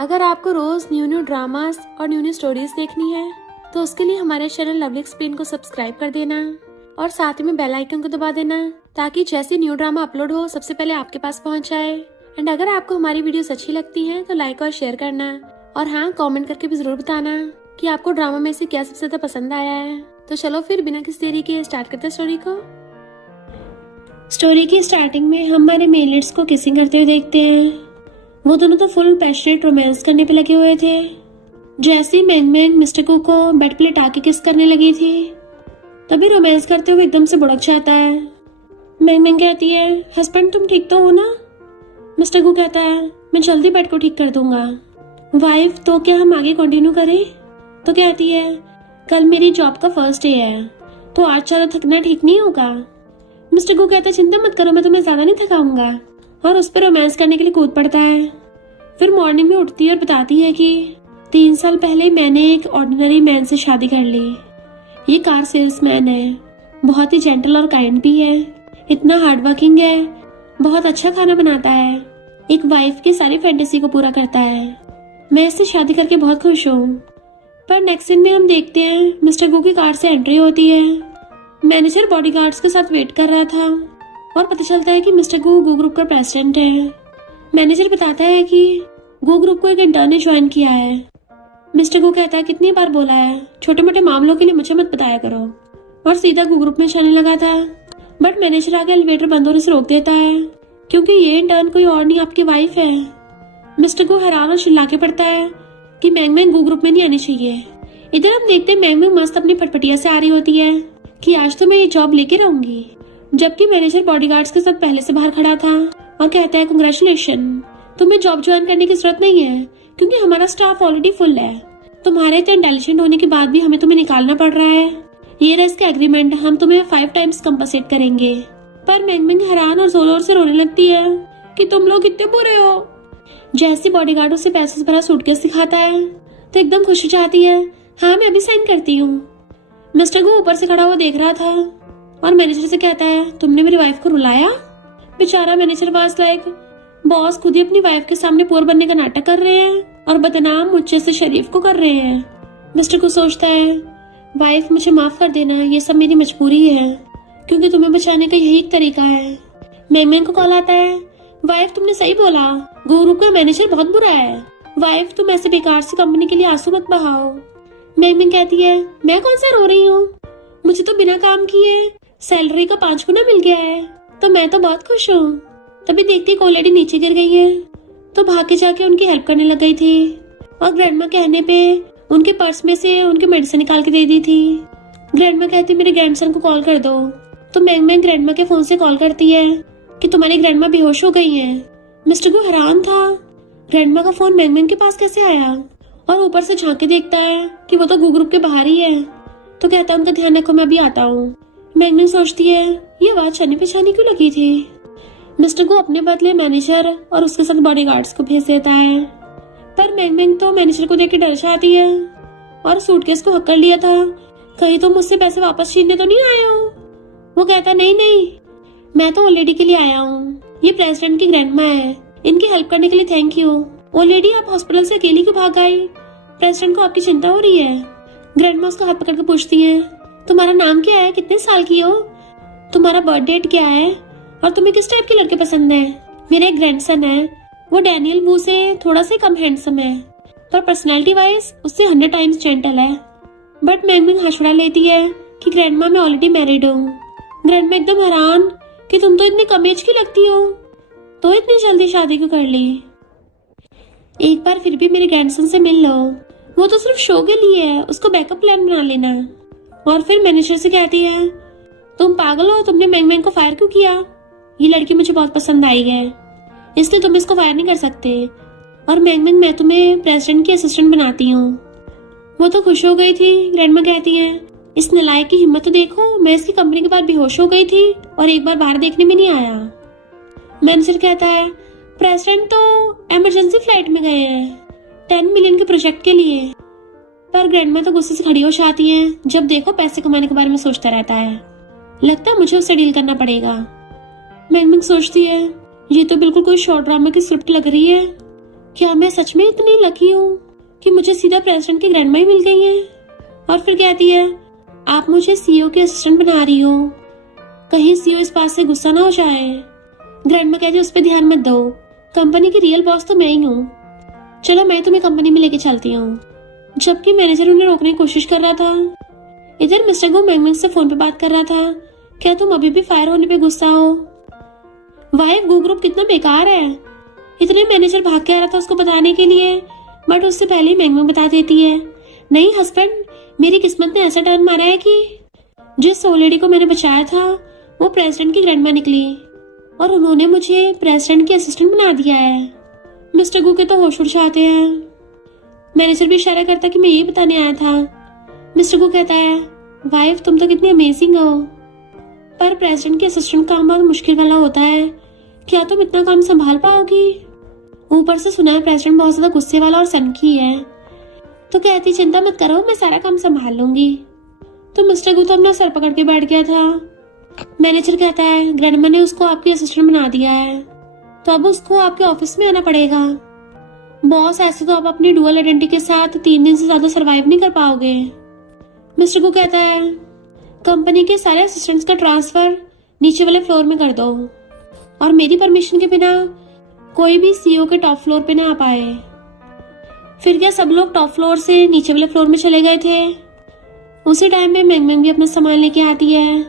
अगर आपको रोज new new dramas और न्यू न्यू स्टोरीज देखनी है तो उसके लिए हमारे चैनल लवली एक्सप्लेन को सब्सक्राइब कर देना और साथ ही में बेल आइकन को दबा देना ताकि जैसे न्यू ड्रामा अपलोड हो सबसे पहले आपके पास पहुंच जाए। एंड अगर आपको हमारी वीडियोस अच्छी लगती हैं तो लाइक और शेयर करना और हाँ, कमेंट करके भी जरूर बताना कि आपको ड्रामा में से क्या सबसे ज्यादा पसंद आया है। तो चलो फिर बिना किसी देरी के स्टार्ट करते हैं स्टोरी को। स्टोरी की स्टार्टिंग में हम हमारे मेलर्स को किसिंग करते हुए देखते हैं। वो दोनों तो फुल पैशनेट रोमांस करने पे लगे हुए थे। जैसे ही मैंग मैंग मिस्टर कू को बेड पे लेटा के किस करने लगी थी तभी रोमांस करते हुए एकदम से बुड़क जाता है। मैंग मैंग कहती है, हस्बैंड तुम ठीक तो हो ना? मिस्टर कू कहता है, मैं जल्दी बेड को ठीक कर दूंगा। वाइफ तो क्या हम आगे कंटिन्यू करें? तो कहती है, कल मेरी जॉब का फर्स्ट डे है तो आज ज्यादा थकना ठीक नहीं होगा। मिस्टर कू कहता है, चिंता मत करो, मैं तुम्हें ज्यादा नहीं थकाऊंगा और उस पर रोमांस करने के लिए कूद पड़ता है। फिर मॉर्निंग में उठती है और बताती है कि 3 साल पहले मैंने एक ऑर्डिनरी मैन से शादी कर ली। ये कार सेल्समैन है, बहुत ही जेंटल और काइंड भी है, इतना हार्ड वर्किंग है, बहुत अच्छा खाना बनाता है, एक वाइफ की सारी फैंटेसी को पूरा करता है। मैं इससे शादी करके बहुत खुश हूँ। पर नेक्स्ट सीन में हम देखते हैं मिस्टर गू की कार से एंट्री होती है। मैनेजर बॉडीगार्ड्स के साथ वेट कर रहा था और पता चलता है कि मिस्टर गू ग्रुप का प्रेसिडेंट है। मैनेजर बताता है कि गू ग्रुप को एक इंटर्न ने ज्वाइन किया है। मिस्टर गू कहता है, कितनी बार बोला है छोटे मोटे मामलों के लिए मुझे मत बताया करो, और सीधा गू ग्रुप में जाने लगा था। बट मैनेजर आगे एलिवेटर बंद होने से रोक देता है क्योंकि ये इंटर्न कोई और नहीं आपकी वाइफ है। मिस्टर गू हैरान और चिल्ला के पड़ता है कि मैंग मैंग गू ग्रुप में नहीं आनी चाहिए। इधर हम देखते हैं मैंग मैंग मस्त अपनी फटफटिया से आ रही होती है कि आज तो मैं ये जॉब लेके रहूंगी, जबकि मैनेजर बॉडीगार्ड्स के साथ पहले से बाहर खड़ा था और कहता है, कांग्रेचुलेशन, तुम्हें जॉब ज्वाइन करने की जरूरत नहीं है क्योंकि हमारा स्टाफ ऑलरेडी फुल है। तुम्हारे इतने इंटेलिजेंट होने के बाद भी हमें तुम्हें निकालना पड़ रहा है। ये रहा इसका एग्रीमेंट, हम तुम्हें 5 टाइम्स कंपनसेट करेंगे। पर मैंग मैंग हैरान और जोर से रोने लगती है कि तुम लोग कितने बुरे हो। जैसे बॉडीगार्ड उसे पैसे से भरा सूटकेस दिखाता है तो एकदम खुश हो जाती है, हाँ मैं अभी साइन करती हूँ। मिस्टर गू ऊपर से खड़ा हुआ देख रहा था और मैनेजर से कहता है, तुमने मेरी वाइफ को रुलाया? बेचारा मैनेजर वाज लाइक, बॉस खुद ही अपनी वाइफ के सामने पुअर बनने का नाटक कर रहे हैं और बदनाम मुझसे से शरीफ को कर रहे हैं। मिस्टर को सोचता है, वाइफ मुझे माफ कर देना, ये सब मेरी मजबूरी है क्योंकि तुम्हें बचाने का यही एक तरीका है। मैंग को कॉल आता है, वाइफ तुमने सही बोला, गुरु का मैनेजर बहुत बुरा है। वाइफ तुम ऐसे बेकार सी कंपनी के लिए आंसू मत बहाओ। मैंग कहती है, मैं कौन सा रो रही हूँ, मुझे तो बिना काम किए सैलरी का 5 गुना मिल गया है तो मैं तो बहुत खुश हूँ। तभी देखती एक लेडी नीचे गिर गई है तो भाग के जाके उनकी हेल्प करने लग गई थी और ग्रैंडमा कहने पे उनके पर्स में से उनकी मेडिसिन निकाल के दे दी थी। ग्रैंडमा कहती, मेरे ग्रैंडसन को कॉल कर दो। तो मैंग ग्रैंडमा के फोन से कॉल करती है कि तुम्हारी ग्रैंडमा बेहोश हो गई है। मिस्टर को हैरान था, ग्रैंडमा का फोन मैंग के पास कैसे आया, और ऊपर से झांक के देखता है कि वो तो गू ग्रुप के बाहर ही है। तो कहता है, उनका ध्यान रखो, मैं अभी आता हूँ। मैंग सोचती है, ये आवाज जानी पहचानी क्यों लगी थी। मिस्टर को अपने बदले मैनेजर और उसके साथ बॉडीगार्ड्स को भेज देता है। पर मैंग तो मैनेजर को देख के डर जाती है और सूटकेस को हक कर लिया था, कहीं तो मुझसे पैसे वापस छीनने तो नहीं आए हो। वो कहता, नहीं, मैं तो ओलेडी के लिए आया हूँ, ये प्रेसिडेंट की ग्रैंडमा है, इनकी हेल्प करने के लिए थैंक यू। ओलेडी आप हॉस्पिटल से अकेली क्यों भाग गई? प्रेसिडेंट को आपकी चिंता हो रही है। ग्रैंडमा उसका हाथ पकड़ के पूछती है, तुम्हारा नाम क्या है, कितने साल की हो, तुम्हारा बर्थ डेट क्या है और तुम्हें किस टाइप के लड़के पसंद है? मेरा एक ग्रैंडसन है, वो डैनियल वू से थोड़ा सा कम हैंडसम है पर पर्सनालिटी वाइज उससे 100 टाइम्स जेंटल है। बट मैंग हंसड़ा लेती है कि ग्रैंडमा मैं ऑलरेडी मैरिड हूँ। ग्रैंडमा एकदम हैरान कि तुम तो इतनी कम एज की लगती हो, तो इतनी जल्दी शादी क्यों कर ली? एक बार फिर भी मेरे ग्रैंडसन से मिल लो, वो तो सिर्फ शो के लिए है, उसको बैकअप प्लान बना लेना। और फिर मैनेजर से कहती है, तुम पागल हो, तुमने मैंग को फायर क्यों किया? ये लड़की मुझे बहुत पसंद आई है इसलिए तुम इसको फायर नहीं कर सकते, और मैंग मैं तुम्हें प्रेसिडेंट की असिस्टेंट बनाती हूँ। वो तो खुश हो गई थी। ग्रैंडमा कहती है, इस नालायक की हिम्मत तो देखो, मैं इसकी कंपनी के बाद बेहोश हो गई थी और एक बार बाहर देखने में नहीं आया। मैनेजर कहता है, प्रेसिडेंट तो इमरजेंसी फ्लाइट में गए हैं 10 मिलियन के प्रोजेक्ट के लिए। पर ग्रैंडमा तो गुस्से से खड़ी हो जाती है, जब देखो पैसे कमाने के बारे में सोचता रहता है, लगता है मुझे उससे डील करना पड़ेगा। मैंग सोचती है, ये तो बिल्कुल कोई शॉर्ट ड्रामा की स्क्रिप्ट लग रही है क्या मैं सच में इतनी लकी हूँ कि मुझे सीधा प्रेसिडेंट की ग्रैंडमा ही मिल गई है? और फिर कहती है, आप मुझे सीईओ के असिस्टेंट बना रही हो, कहीं सीईओ इस बात से गुस्सा ना हो जाए। ग्रैंडमा कहती है, उस पर ध्यान मत दो, कंपनी की रियल बॉस तो मैं ही हूँ। चलो मैं तुम्हें कंपनी में लेके चलती हूँ। जबकि मैनेजर उन्हें रोकने की कोशिश कर रहा था, इधर मिस्टर गो मैंगमैंग से फोन पे बात कर रहा था। क्या तुम अभी भी फायर होने पे गुस्सा हो? वाइफ गो ग्रुप कितना बेकार है। इतने मैनेजर भाग के आ रहा था उसको बताने के लिए, बट उससे पहले ही मैंगमैंग बता देती है, नहीं हस्बैंड, मेरी किस्मत ने ऐसा टर्न मारा है कि जिस ओल्ड लेडी को मैंने बचाया था वो प्रेसिडेंट की ग्रैंडमा निकली और उन्होंने मुझे प्रेसिडेंट की असिस्टेंट बना दिया है। मिस्टर गू के तो होश उड़ जाते हैं। मैनेजर भी इशारा करता कि मैं यही बताने आया था। मिस्टर गू कहता है, वाइफ तुम तो कितनी अमेजिंग हो, पर प्रेसिडेंट के असिस्टेंट काम बहुत मुश्किल वाला होता है, क्या तुम इतना काम संभाल पाओगी? ऊपर से सुना है प्रेसिडेंट बहुत ज्यादा गुस्से वाला और सनकी है। तो कहती, चिंता मत करो, मैं सारा काम संभाल लूंगी। तो मिस्टर गू तो अपना सर पकड़ के बैठ गया था। मैनेजर कहता है, ग्रैंडमा ने उसको आपकी असिस्टेंट बना दिया है, तो अब उसको आपके ऑफिस में आना पड़ेगा। बॉस, ऐसे तो आप अपनी डुअल आइडेंटिटी के साथ 3 दिन से ज्यादा सरवाइव नहीं कर पाओगे। मिस्टर गू कहता है, कंपनी के सारे असिस्टेंट्स का ट्रांसफर नीचे वाले फ्लोर में कर दो और मेरी परमिशन के बिना कोई भी सीईओ के टॉप फ्लोर पे ना आ पाए। फिर क्या सब लोग टॉप फ्लोर से नीचे वाले फ्लोर में चले गए थे। उसी टाइम पे मैंगमैंग भी अपना सामान लेके आती है,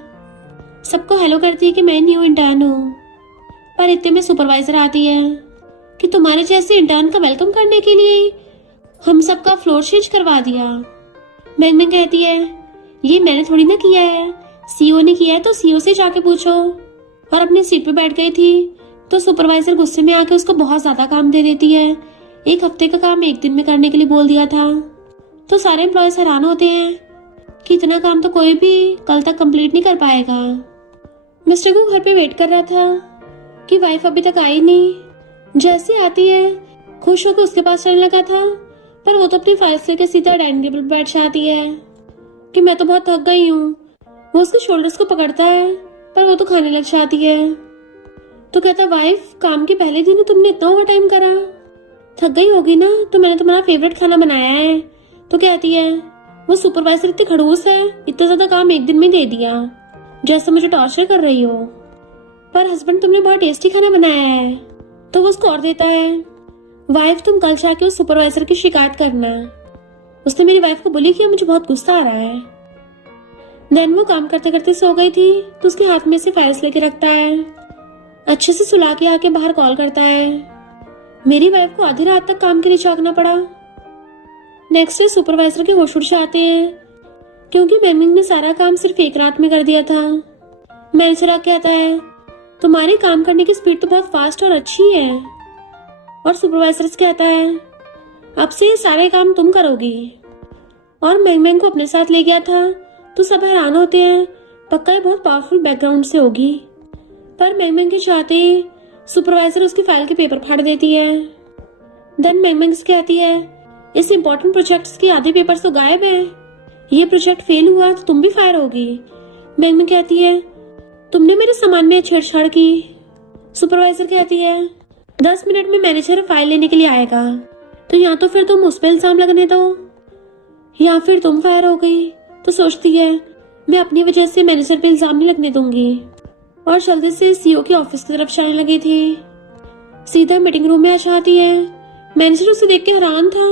सबको हेलो करती है कि मैं न्यू इंटर्न हूँ। पर इतने में सुपरवाइजर आती है कि तुम्हारे जैसे इंटर्न का वेलकम करने के लिए हम सबका फ्लोर चेंज करवा दिया। मैंगमैंग कहती है, ये मैंने थोड़ी ना किया है, सीईओ ने किया है, तो सीईओ से जाके पूछो। और अपनी सीट पे बैठ गई थी तो सुपरवाइजर गुस्से में आके उसको बहुत ज्यादा काम दे देती है। 1 हफ्ते का काम 1 दिन में करने के लिए बोल दिया था। तो सारे एम्प्लॉयज हैरान होते हैं कि इतना काम तो कोई भी कल तक कंप्लीट नहीं कर पाएगा। मिस्टर गू घर पे वेट कर रहा था कि वाइफ अभी तक आई नहीं। जैसे आती है खुश होकर उसके पास चलने लगा था, पर वो तो अपनी फाइल्स लेकर सीधा डाइनिंग टेबल पर बैठ जाती है कि मैं तो बहुत थक गई हूँ। वो उसके शोल्डर्स को पकड़ता है पर वो तो खाने लग जाती है। तो कहता, वाइफ काम के पहले दिन तुमने इतना ओवर टाइम करा, थक गई होगी ना, तो मैंने तुम्हारा फेवरेट खाना बनाया है। तो कहती है, वो सुपरवाइजर इतनी खड़ूस है, इतना ज्यादा काम 1 दिन में दे दिया, जैसे मुझे टॉर्चर कर रही हो। पर हस्बैंड तुमने बहुत टेस्टी खाना बनाया है। तो वो उसको और देता है, वाइफ तुम कल जाके उस सुपरवाइजर की शिकायत करना, उसने मेरी वाइफ को बुली किया, मुझे बहुत गुस्सा आ रहा है। देन वो काम करते करते सो गई थी तो उसके हाथ में से फाइल्स लेके रखता है, अच्छे से सुला के आके बाहर कॉल करता है। मेरी वाइफ को आधी रात तक काम के लिए जागना पड़ा। नेक्स्ट डे सुपरवाइजर के होश उड़ जाते हैं क्योंकि मैंगमैंग ने सारा काम सिर्फ 1 रात में कर दिया था। मैनेजर आके कहता है, तुम्हारी काम करने की स्पीड तो बहुत फास्ट और अच्छी है। और सुपरवाइजर कहता है, अब से ये सारे काम तुम करोगी। और मैंगमैंग को अपने साथ ले गया था तो सब हैरान होते हैं, पक्का ये बहुत पावरफुल बैकग्राउंड से होगी। पर मैंगमैंग के चाहते ही सुपरवाइजर उसकी फाइल के पेपर फाड़ देती है। देन मैंगमैंग कहती है, इस इम्पोर्टेंट प्रोजेक्ट्स के आधे पेपर्स तो गायब है, ये प्रोजेक्ट फेल हुआ तो तुम भी फायर होगी। मैंगमैंग कहती है, तुमने मेरे सामान में छेड़छाड़ की। सुपरवाइजर कहती है, 10 मिनट में मैनेजर फाइल लेने के लिए आएगा, तो या तो फिर तुम उस पर इल्जाम लगने दो या फिर तुम फायर हो गई। तो सोचती है, मैं अपनी वजह से मैनेजर पे इल्जाम नहीं लगने दूंगी। और जल्दी से सीईओ के ऑफिस की तरफ जाने लगी थी। सीधा मीटिंग रूम में आ जाती है। मैनेजर उसे देख के हैरान था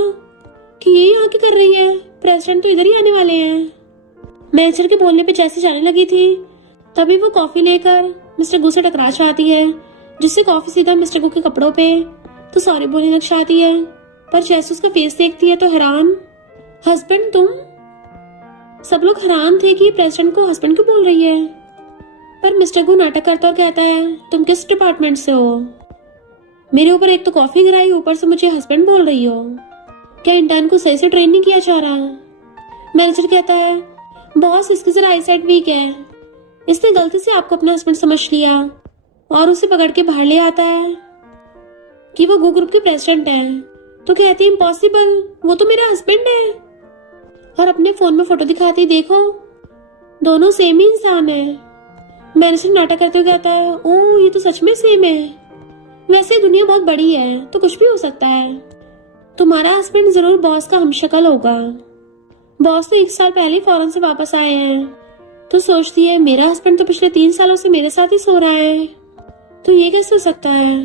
कि ये यहाँ क्या कर रही है, प्रेसिडेंट तो इधर ही आने वाले हैं। मैनेजर के बोलने पे जैसे जाने लगी थी तभी वो कॉफी लेकर मिस्टर गू से टकरा जाती है, जिससे कॉफी सीधा मिस्टर गू के कपड़ों पे तो सॉरी बोलने लग जाती है। पर जैसे उसका फेस देखती है तो हैरान, हस्बैंड तुम। सब लोग हैरान थे कि प्रेसिडेंट को हस्बैंड क्यों बोल रही है। पर मिस्टर गू नाटक करता और कहता है, तुम किस डिपार्टमेंट से हो, मेरे ऊपर एक तो कॉफी गिराई, ऊपर से मुझे हस्बैंड बोल रही हो, क्या इंटर्न को सही से ट्रेन नहीं किया जा रहा। मैनेजर कहता है, बॉस इसकी जरा आईसाइट वीक है, इसने गलती से आपको अपना हस्बैंड समझ लिया और उसे पकड़ के बाहर ले आता है कि वो गू ग्रुप के प्रेसिडेंट है। तो कहती है, इम्पॉसिबल, वो तो मेरा हस्बैंड है। और अपने फोन में फोटो दिखाती, देखो दोनों सेम ही इंसान है। मैनेजर नाटक करते हुए कहता है, ओह ये तो सच में सेम है, वैसे दुनिया बहुत बड़ी है तो कुछ भी हो सकता है। तुम्हारा हस्बैंड जरूर बॉस का हमशक्ल होगा। बॉस तो 1 साल पहले ही फॉरेन से वापस आए हैं। तो सोचती है मेरा हस्बैंड तो पिछले 3 सालों से मेरे साथ ही सो रहा है, तो ये कैसे हो सकता है।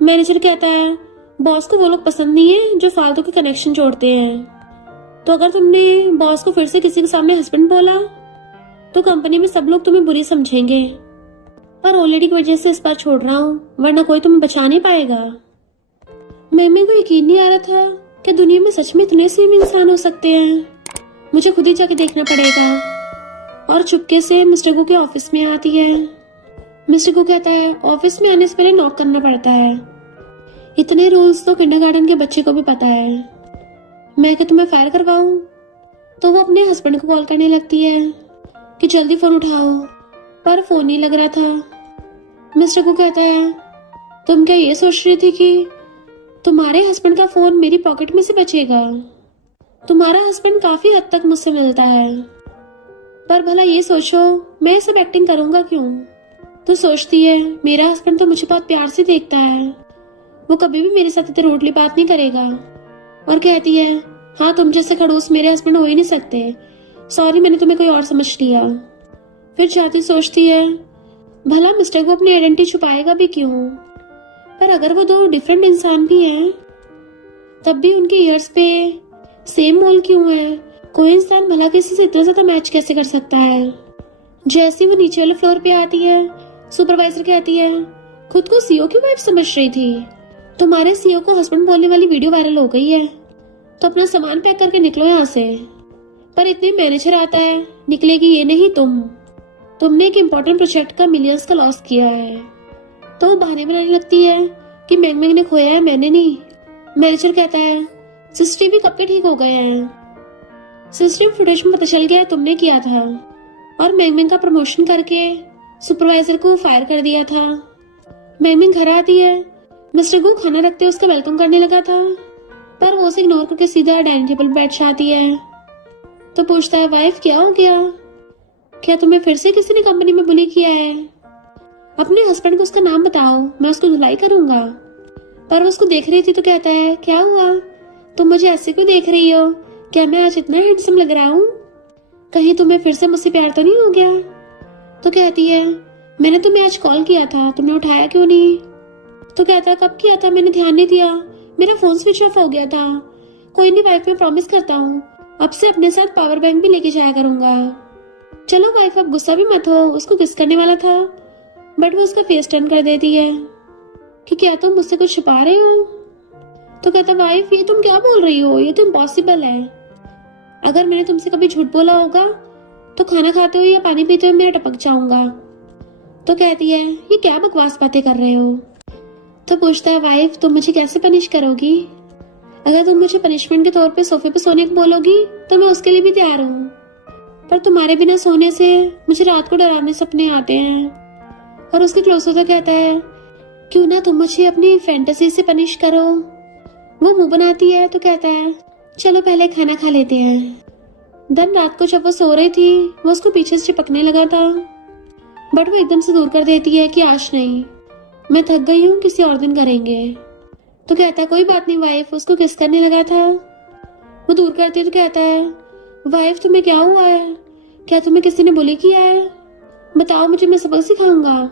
मैनेजर कहता है बॉस को वो लोग पसंद नहीं है जो फालतू के कनेक्शन जोड़ते हैं। तो अगर तुमने बॉस को फिर से किसी के सामने हस्बैंड बोला तो कंपनी में सब लोग तुम्हें बुरी समझेंगे। पर ऑलरेडी की वजह से इस बार छोड़ रहा हूँ, वरना कोई तुम्हें बचा नहीं पाएगा। मेरे को यकीन नहीं आ रहा था कि दुनिया में सच में इतने सेम इंसान हो सकते हैं। मुझे खुद ही जाके देखना पड़ेगा। और चुपके से मिस्टर गो के ऑफिस में आती है। मिस्टर गो कहता है ऑफिस में आने से पहले नॉक करना पड़ता है। इतने रूल्स तो किंडरगार्टन के बच्चे को भी पता है। मैं क्या तुम्हें फायर करवाऊं? तो वो अपने हस्बैंड को कॉल करने लगती है कि जल्दी फोन उठाओ, पर फोन नहीं लग रहा था। मिस्टर गो कहता है तुम क्या ये सोच रही थी कि तुम्हारे हस्बैंड का फोन मेरी पॉकेट में से बचेगा? तुम्हारा हस्बैंड काफी हद तक मुझसे मिलता है, पर भला ये सोचो मैं सब एक्टिंग करूंगा क्यों? तो सोचती है मेरा हस्बैंड तो मुझे बहुत प्यार से देखता है, वो कभी भी मेरे साथ इतनी रूडली बात नहीं करेगा। और कहती है हाँ तुम जैसे खड़ूस मेरे हस्बैंड हो ही नहीं सकते, सॉरी मैंने तुम्हें कोई और समझ लिया। फिर जाती सोचती है भला मिस्टर को अपनी आइडेंटिटी छुपाएगा भी क्यों? पर अगर वो दो डिफरेंट इंसान भी हैं, तब भी उनके ईयर्स पे सेम मोल क्यों है? कोई इंसान भला किसी से इतना ज्यादा मैच कैसे कर सकता है? जैसे वो नीचे वाले फ्लोर पे आती है, सुपरवाइजर कहती है खुद को सीईओ की वाइफ समझ रही थी, तुम्हारे सीईओ को हस्बैंड बोलने वाली वीडियो वायरल हो गई है, तो अपना सामान पैक करके निकलो यहाँ से। पर इतने मैनेजर आता है, निकलेगी ये नहीं तुमने एक इम्पोर्टेंट प्रोजेक्ट का मिलियंस का लॉस किया है। तो वो बहाने बनाने लगती है कि मैंग ने खोया है, मैंने नहीं। मैनेजर कहता है सीसीटीवी कब के ठीक हो गए हैं, सीसीटीवी फुटेज में पता चल गया तुमने किया था और मैंग का प्रमोशन करके सुपरवाइजर को फायर कर दिया था। मैंग घर आती है, मिस्टर को खाना रखते उसका वेलकम करने लगा था, पर वो उसे इग्नोर करके सीधा डाइनिंग टेबल पर बैठ जाती है। तो पूछता है वाइफ क्या हो गया, क्या तुम्हें फिर से किसी ने कंपनी में बुली किया है? अपने हस्बैंड को उसका नाम बताओ, मैं उसको धुलाई करूंगा। पर वो उसको देख रही थी तो कहता है क्या हुआ, तुम मुझे ऐसे क्यों देख रही हो? क्या मैं आज इतना हैंडसम लग रहा हूँ? कहीं तुम्हें फिर से मुझसे प्यार तो नहीं हो गया? तो कहती है मैंने तुम्हें आज कॉल किया था, तुमने उठाया क्यों नहीं? तो कहता है कब किया था, मैंने ध्यान नहीं दिया, मेरा फोन स्विच ऑफ हो गया था। कोई नहीं वाइफ, मैं प्रॉमिस करता हूँ अब से अपने साथ पावर बैंक भी लेके जाया करूंगा। चलो वाइफ अब गुस्सा भी मत हो, उसको किस करने वाला था, बट वो उसका फेस टर्न कर देती है कि क्या तुम मुझसे कुछ छुपा रहे हो? तो कहता वाइफ ये तुम क्या बोल रही हो, ये तो इम्पॉसिबल है। अगर मैंने तुमसे कभी झूठ बोला होगा तो खाना खाते हुए या पानी पीते हुए मैं टपक जाऊंगा। तो कहती है ये क्या बकवास बातें कर रहे हो? तो पूछता है वाइफ तुम मुझे कैसे पनिश करोगी? अगर तुम मुझे पनिशमेंट के तौर पे सोफे पे सोने को बोलोगी तो मैं उसके लिए भी तैयार हूँ, पर तुम्हारे बिना सोने से मुझे रात को डरावने सपने आते हैं। और उसके क्लोज होता कहता है क्यों ना तुम मुझे अपनी फैंटेसी से पनिश करो। वो मुंह बनाती है तो कहता है चलो पहले खाना खा लेते हैं। दिन रात को जब वो सो रही थी वो उसको पीछे से चिपकने लगा था, बट वो एकदम से दूर कर देती है कि आज नहीं, मैं थक गई हूँ, किसी और दिन करेंगे। तो कहता है कोई बात नहीं वाइफ, उसको किस करने लगा था। वो दूर करती है तो कहता है वाइफ तुम्हें क्या हुआ है, क्या तुम्हें किसी ने बुली किया है? बताओ मुझे, मैं सबक सिखाऊंगा।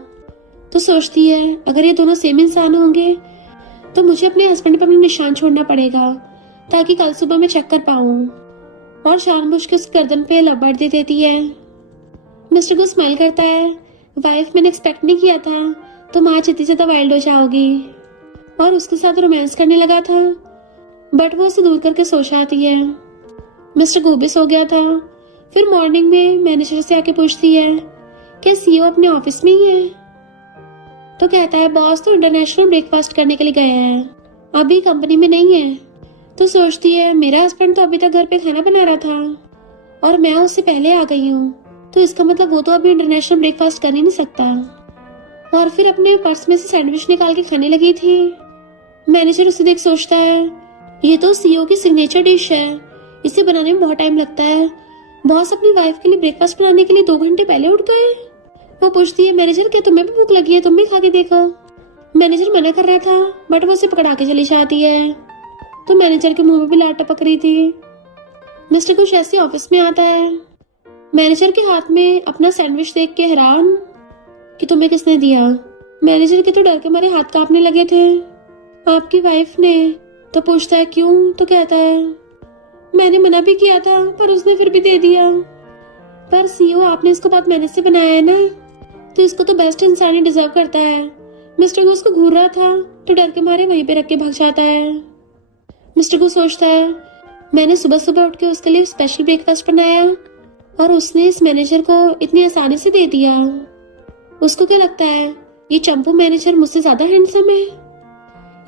तो सोचती है अगर ये दोनों सेम इंसान होंगे तो मुझे अपने हस्बैंड पर अपना निशान छोड़ना पड़ेगा ताकि कल सुबह मैं चेक कर पाऊं। और जानबूझ के उसकी गर्दन पे लबड़ दे देती है। मिस्टर को स्माइल करता है वाइफ मैंने एक्सपेक्ट नहीं किया था तुम आज इतनी ज्यादा वाइल्ड हो जाओगी। और उसके साथ रोमांस करने लगा था, बट वो उसे दूर करके सो जाती है। मिस्टर गो भी सो गया था। फिर मॉर्निंग में मैनेजर से आके पूछती है क्या सीईओ अपने ऑफिस में ही है? तो कहता है बॉस तो इंटरनेशनल ब्रेकफास्ट करने के लिए गए हैं, अभी कंपनी में नहीं है। तो सोचती है मेरा हस्बैंड तो अभी तक घर पे खाना बना रहा था और मैं उससे पहले आ गई हूँ, तो इसका मतलब वो तो अभी इंटरनेशनल ब्रेकफास्ट कर ही नहीं सकता। और फिर अपने पर्स में से सैंडविच निकाल के खाने लगी थी। मैनेजर उसे देख सोचता है ये तो सीईओ की सिग्नेचर डिश है, इसे बनाने में बहुत टाइम लगता है। बॉस अपनी वाइफ के लिए ब्रेकफास्ट बनाने के लिए 2 घंटे पहले उठ गए। वो पूछती है मैनेजर क्या तुम्हें भी भूख लगी है, तुम भी खा के देखो। मैनेजर मना कर रहा था बट वो उसे पकड़ा के चली जाती है। तो मैनेजर के मुंह में भी लात टपक रही थी। मिस्टर कुछ ऐसे ऑफिस में आता है, मैनेजर के हाथ में अपना सैंडविच देख के हैरान कि तुम्हें किसने दिया। मैनेजर के तो डर के मारे हाथ कांपने लगे थे। आपकी वाइफ ने। तो पूछता है क्यों, तो कहता है मैंने मना भी किया था पर उसने फिर भी दे दिया। पर सीओ आपने इसको बहुत मेहनत से बनाया है ना, तो इसको तो बेस्ट इंसान ही डिजर्व करता है। मिस्टर गो उसको घूर रहा था तो डर के मारे वहीं पे रख के भाग जाता है। मिस्टर गो सोचता है मैंने सुबह सुबह उठ के उसके लिए स्पेशल ब्रेकफास्ट बनाया और उसने इस मैनेजर को इतनी आसानी से दे दिया। उसको क्या लगता है ये चंपू मैनेजर मुझसे ज्यादा हैंडसम है।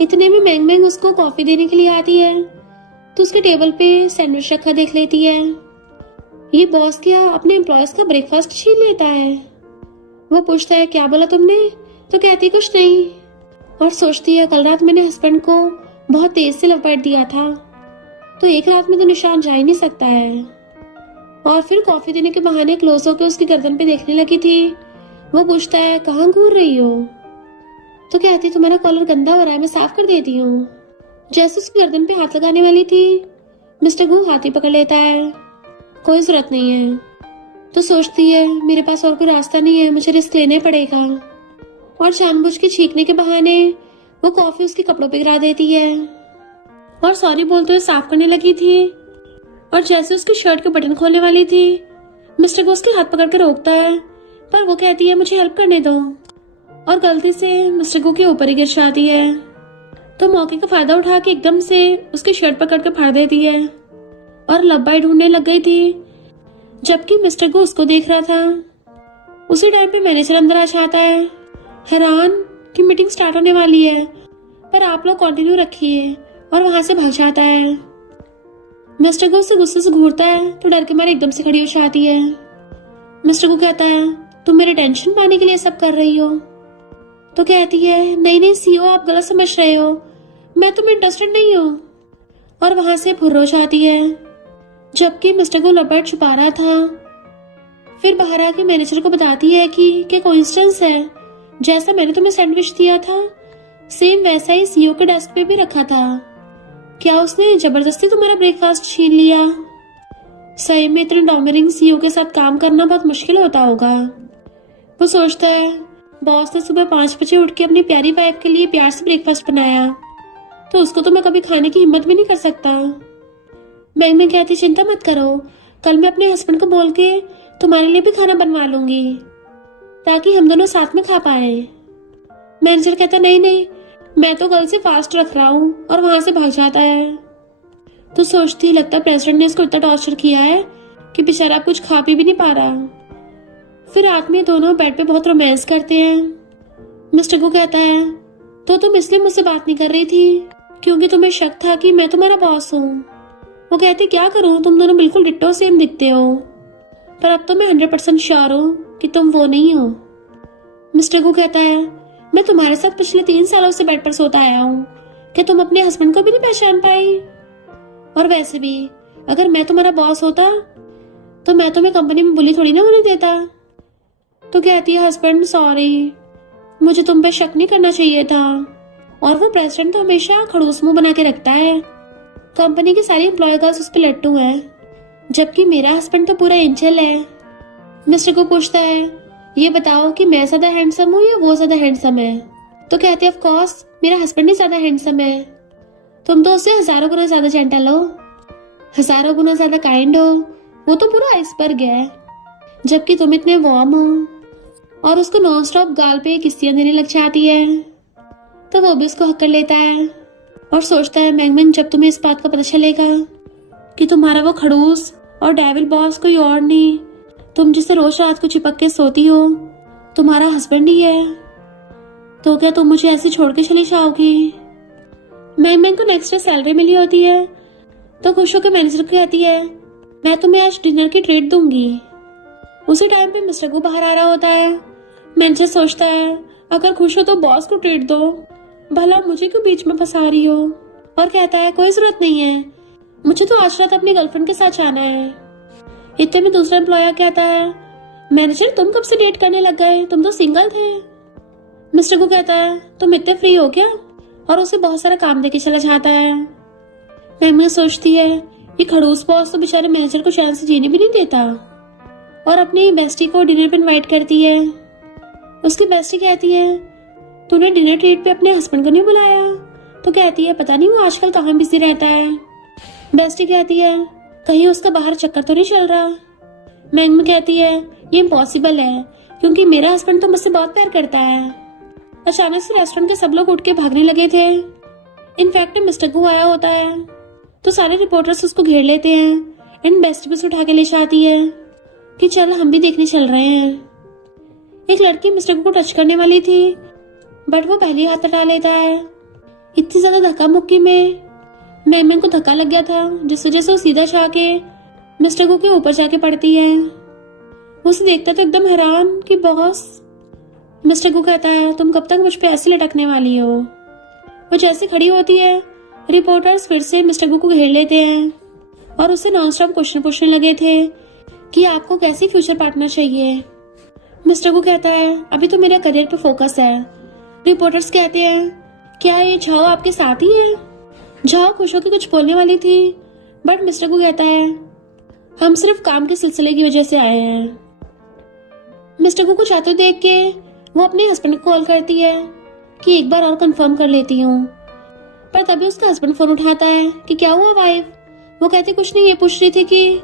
इतने में मैंग मैंग उसको कॉफी देने के लिए आती है तो उसके टेबल पे सैंडविच रखा देख लेती है। ये बॉस क्या अपने एम्प्लॉयज का ब्रेकफास्ट छीन लेता है। वो पूछता है क्या बोला तुमने, तो कहती कुछ नहीं और सोचती है कल रात मैंने हस्बैंड को बहुत तेज से लपेट दिया था, तो एक रात में तो निशान जा ही नहीं सकता है। और फिर कॉफी देने के बहाने क्लोज होकर उसकी गर्दन पे देखने लगी थी। वो पूछता है कहाँ घूर रही हो, तो कहती तुम्हारा कॉलर गंदा हो रहा है, मैं साफ कर देती हूँ। जैसे उसकी गर्दन पे हाथ लगाने वाली थी, मिस्टर गू हाथ ही पकड़ लेता है। कोई जरूरत नहीं है। तो सोचती है मेरे पास और कोई रास्ता नहीं है, मुझे रिस्क लेना ही पड़ेगा। और जानबूझ के छींकने के बहाने वो कॉफी उसके कपड़ों पे गिरा देती है और सॉरी बोलते हुए साफ करने लगी थी। और जैसे उसकी शर्ट के बटन खोलने वाली थी, मिस्टर को उसके हाथ पकड़ कर रोकता है, पर वो कहती है मुझे हेल्प करने दो, और गलती से मिस्टर गो के ऊपर ही गिर जाती है। तो मौके का फायदा उठा के एकदम से उसकी शर्ट पकड़ के फाड़ देती है और लब्बाई ढूंढने लग गई थी, जबकि मिस्टर गो उसको देख रहा था। उसी टाइम पे मैनेजर अंदर आ जाता है, हैरान कि मीटिंग स्टार्ट होने वाली है, पर आप लोग कंटिन्यू रखिए, और वहां से भाग जाता है। मिस्टर गो उसे गुस्से से घूरता है तो डर के मारे एकदम से खड़ी हो जाती है। मिस्टर गो कहता है तुम मेरे टेंशन पाने के लिए सब कर रही हो, तो कहती है नहीं नहीं सीओ आप गलत समझ रहे हो, मैं तुम्हें इंटरेस्टेड नहीं हूँ, और वहां से फुर्र हो जाती है। जबकि मिस्टर को लपेट छुपा रहा था, फिर बाहर आके मैनेजर को बताती है कि क्या कोइंसिडेंस है, जैसा मैंने तुम्हें सैंडविच दिया था सेम वैसा ही सीओ के डेस्क पे भी रखा था। क्या उसने जबरदस्ती तुम्हारा ब्रेकफास्ट छीन लिया? सही में इतने डोमिनिंग सीओ के साथ काम करना बहुत मुश्किल होता होगा। वो सोचता है बॉस ने सुबह 5 बजे उठ के अपनी प्यारी वाइफ के लिए प्यार से ब्रेकफास्ट बनाया, तो उसको तो मैं कभी खाने की हिम्मत भी नहीं कर सकता। मैं कहती चिंता मत करो, कल मैं अपने हस्बैंड को बोल के तुम्हारे लिए भी खाना बनवा लूंगी ताकि हम दोनों साथ में खा पाए। मैनेजर कहता नहीं नहीं मैं तो कल से फास्ट रख रहा हूँ, और वहां से भाग जाता है। तो सोचती है लगता है प्रेसिडेंट ने इसको इतना टॉर्चर किया है कि बेचारा कुछ खा पी भी नहीं पा रहा। फिर रात में दोनों बेड पे बहुत रोमांस करते हैं। मिस्टर को कहता है तो तुम इसलिए मुझसे बात नहीं कर रही थी क्योंकि तुम्हें शक था कि मैं तुम्हारा बॉस हूँ। वो कहती क्या करूँ, तुम दोनों बिल्कुल डिट्टो सेम दिखते हो, पर अब तो मैं 100% श्योर हूँ कि तुम वो नहीं हो। मिस्टर को कहता है मैं तुम्हारे साथ पिछले 3 सालों से बेड पर सोता आया हूँ, कि तुम अपने हस्बैंड को भी नहीं पहचान पाई? और वैसे भी अगर मैं तुम्हारा बॉस होता तो मैं तुम्हें कंपनी में बुली थोड़ी ना होने देता। तो कहती है हस्बैंड सॉरी, मुझे तुम पे शक नहीं करना चाहिए था। और वो प्रेसिडेंट तो हमेशा खड़ूस मुंह बना के रखता है, कंपनी की सारी एम्प्लॉय गर्ल्स उस पर लट्टू है, जबकि मेरा हस्बैंड तो पूरा एंजल है। मिस्टर को पूछता है ये बताओ कि मैं ज्यादा हैंडसम हूँ या वो ज्यादा हैंडसम है? तो कहते हैं ऑफ कोर्स मेरा हस्बैंड ही ज्यादा हैंडसम है, तुम तो उससे 1000 गुना ज्यादा जेंटल हो, 1000 गुना ज्यादा काइंड हो, वो तो पूरा आइसबर्ग है, जबकि तुम इतने वार्म हो। और उसको नॉन स्टॉप गाल पे किस्तियां देने लग जाती है, तो वो भी उसको हक कर लेता है और सोचता है मैंगमैंग जब तुम्हें इस बात का पता चलेगा कि तुम्हारा वो खड़ूस और डेविल बॉस कोई और नहीं, तुम जिससे रोज रात को चिपक के सोती हो तुम्हारा हस्बैंड ही है, तो क्या तुम मुझे ऐसे छोड़ के चली जाओगी? मैंगमैंग को नेक्स्ट डे सैलरी मिली होती है, तो खुश होकर मैनेजर को कहती है मैं तुम्हें आज डिनर की ट्रीट दूंगी। उसी टाइम पे मिस्टर को बाहर आ रहा होता है। मैनेजर सोचता है अगर खुश हो तो बॉस को ट्रीट दो, भला मुझे क्यों बीच में फंसा रही हो? और कहता है कोई जरूरत नहीं है, मुझे तो आज रात अपनी गर्लफ्रेंड के साथ जाना है। इतने में दूसरा एम्प्लॉयर कहता है मैनेजर तुम कब से डेट करने लग गए, तुम तो सिंगल थे। मिस्टर को कहता है तुम इतने फ्री हो क्या, और उसे बहुत सारा काम देके चला जाता है। मैम सोचती है ये खड़ूस बॉस तो बेचारे मैनेजर को चैन से जीने भी नहीं देता, और अपनी बेस्टी को डिनर पे इनवाइट करती है। उसकी बेस्टी कहती है तूने डिनर ट्रीट पे अपने हस्बैंड को नहीं बुलाया? तो कहती है पता नहीं वो आजकल कहाँ बिजी रहता है। बेस्टी कहती है कहीं उसका बाहर चक्कर तो नहीं चल रहा? मैंग कहती है ये इम्पॉसिबल है क्योंकि मेरा हस्बैंड तो मुझसे बहुत प्यार करता है। अचानक से रेस्टोरेंट के सब लोग उठ के भागने लगे थे। इनफैक्ट मिस्टर गु आया होता है तो सारे रिपोर्टर्स उसको घेर लेते हैं एंड बेस्टी भी उठा के ले जाती है कि चल हम भी देखने चल रहे हैं। एक लड़की मिस्टर गु को टच करने वाली थी बट वो पहले हाथ हटा लेता है। इतनी ज्यादा धक्का मुक्की में मैम को धक्का लग गया था जिस वजह से वो सीधा जाके मिस्टर गु के ऊपर जाके पड़ती है। उसे देखता तो एकदम हैरान कि बॉस। मिस्टर गु कहता है तुम कब तक मुझ पे ऐसे लटकने वाली हो? वो जैसे खड़ी होती है रिपोर्टर्स फिर से मिस्टर गु को घेर लेते हैं और उससे नॉन स्टॉप क्वेश्चन पूछने लगे थे कि आपको कैसी फ्यूचर पार्टनर चाहिए। मिस्टर गु कहता है अभी तो मेरा करियर पे फोकस है। रिपोर्टर्स कहते हैं क्या ये झाओ आपके साथ ही है? झाओ खुश होकर कुछ बोलने वाली थी बट मिस्टर गु कहता है हम सिर्फ काम के सिलसिले की वजह से आए हैं। मिस्टर गु को जाते देख के वो अपने हस्बैंड को कॉल करती है कि एक बार और कंफर्म कर लेती हूँ, पर तभी उसका हस्बैंड फोन उठाता है कि क्या हुआ वाइफ? वो कहती कुछ नहीं, ये पूछ रही थी कि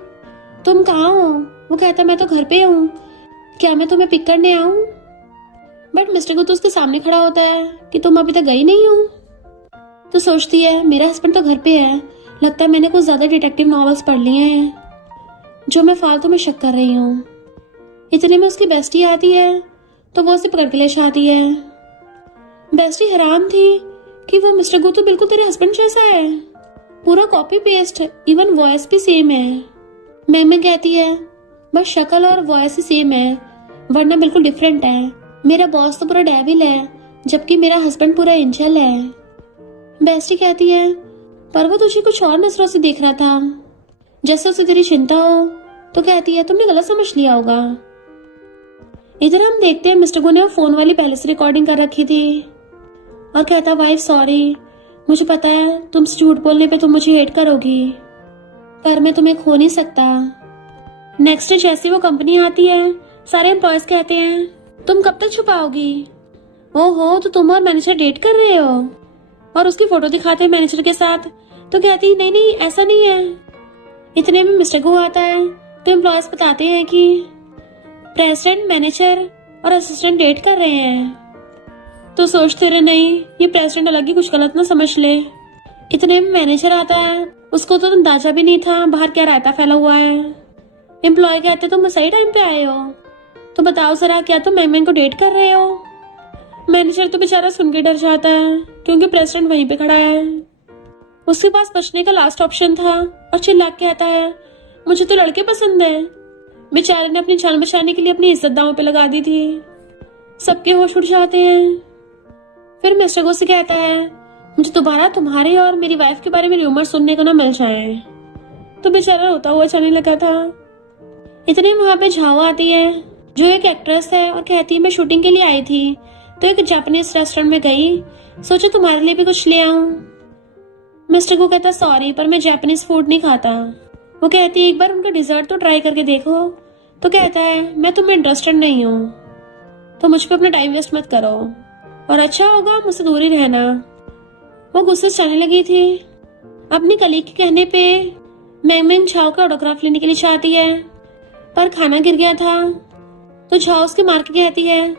तुम कहाँ हो? वो कहता मैं तो घर पे हूँ, क्या मैं तुम्हें पिक करने आऊँ? बट मिस्टर गु तो उसके सामने खड़ा होता है कि तुम अभी तक गई नहीं हो। तो सोचती है मेरा हस्बैंड तो घर पे है, लगता है मैंने कुछ ज्यादा डिटेक्टिव नॉवेल्स पढ़ लिए हैं जो मैं फालतू में शक कर रही हूँ। इतने में उसकी बेस्टी आती है तो वो उसे पकड़ के ले जाती है। बेस्टी हैरान थी कि वो मिस्टर गु तो बिल्कुल तेरे हस्बैंड जैसा है, पूरा कॉपी पेस्ट, इवन वॉइस भी सेम है। मैम कहती है बस शक्ल और वॉइस ही सेम है वरना बिल्कुल डिफरेंट है। मेरा बॉस तो पूरा डेविल है जबकि मेरा हस्बैंड पूरा एंजल है। बेस्टी कहती है पर वो तुझे कुछ और नजरों से देख रहा था, जैसे उसे तेरी चिंता हो। तो कहती है तुमने गलत समझ लिया होगा। इधर हम देखते हैं मिस्टर गु ने फोन वाली पहले से रिकॉर्डिंग कर रखी थी और कहता वाइफ सॉरी, मुझे पता है तुमसे झूठ बोलने पे तुम मुझे हेट करोगी पर मैं तुम्हें खो नहीं सकता। नेक्स्ट डे जैसे वो कंपनी आती है सारे एम्प्लॉयज कहते हैं तुम कब तक छुपाओगी? ओहो तो तुम और मैनेजर डेट कर रहे हो? और उसकी फोटो दिखाते हैं मैनेजर के साथ। तो कहती नहीं नहीं ऐसा नहीं है। इतने में मिस्टर गु आता है तो एम्प्लॉयज बताते हैं कि प्रेसिडेंट, मैनेजर और असिस्टेंट डेट कर रहे हैं। तो सोचते रहे नहीं ये प्रेसिडेंट अलग ही कुछ गलत ना समझ ले। इतने में मैनेजर आता है, उसको तो अंदाजा भी नहीं था बाहर क्या रायता फैला हुआ है। एम्प्लॉय कहते तुम सही टाइम पे आए हो, तो बताओ जरा क्या तुम मैम को डेट कर रहे हो? मैनेजर तो बेचारा सुन के डर जाता है क्योंकि प्रेसिडेंट वहीं पे खड़ा है। उसके पास बचने का लास्ट ऑप्शन था और चिल्ला के कहता है मुझे तो लड़के पसंद है। बेचारे ने अपनी जान बचाने के लिए अपनी इज्जत दांव पे लगा दी थी। सबके होश उड़ जाते हैं। फिर मिस्टर गु से कहता है मुझे दोबारा तुम्हारे और मेरी वाइफ के बारे में रूमर सुनने को ना मिल जाए। तो बेचारा रोता हुआ चलने लगा था। इतने वहां पे झाओ आती है जो एक एक्ट्रेस है और कहती है मैं शूटिंग के लिए आई थी तो एक जापानीज रेस्टोरेंट में गई, सोचा तुम्हारे लिए भी कुछ ले आऊं। मिस्टर गु कहता सॉरी पर मैं जापानीज फूड नहीं खाता। वो कहती है एक बार उनका डिजर्ट तो ट्राई करके देखो। तो कहता है मैं तुम्हें इंटरेस्टेड नहीं हूँ तो मुझ पे अपना टाइम वेस्ट मत करो और अच्छा होगा मुझसे दूर ही रहना। वो गुस्से से जाने लगी थी। अपनी कलीग के कहने पे मैंग झाओ का ऑटोग्राफ लेने के लिए चाहती है पर खाना गिर गया था तो झाओ उसके मार के कहती है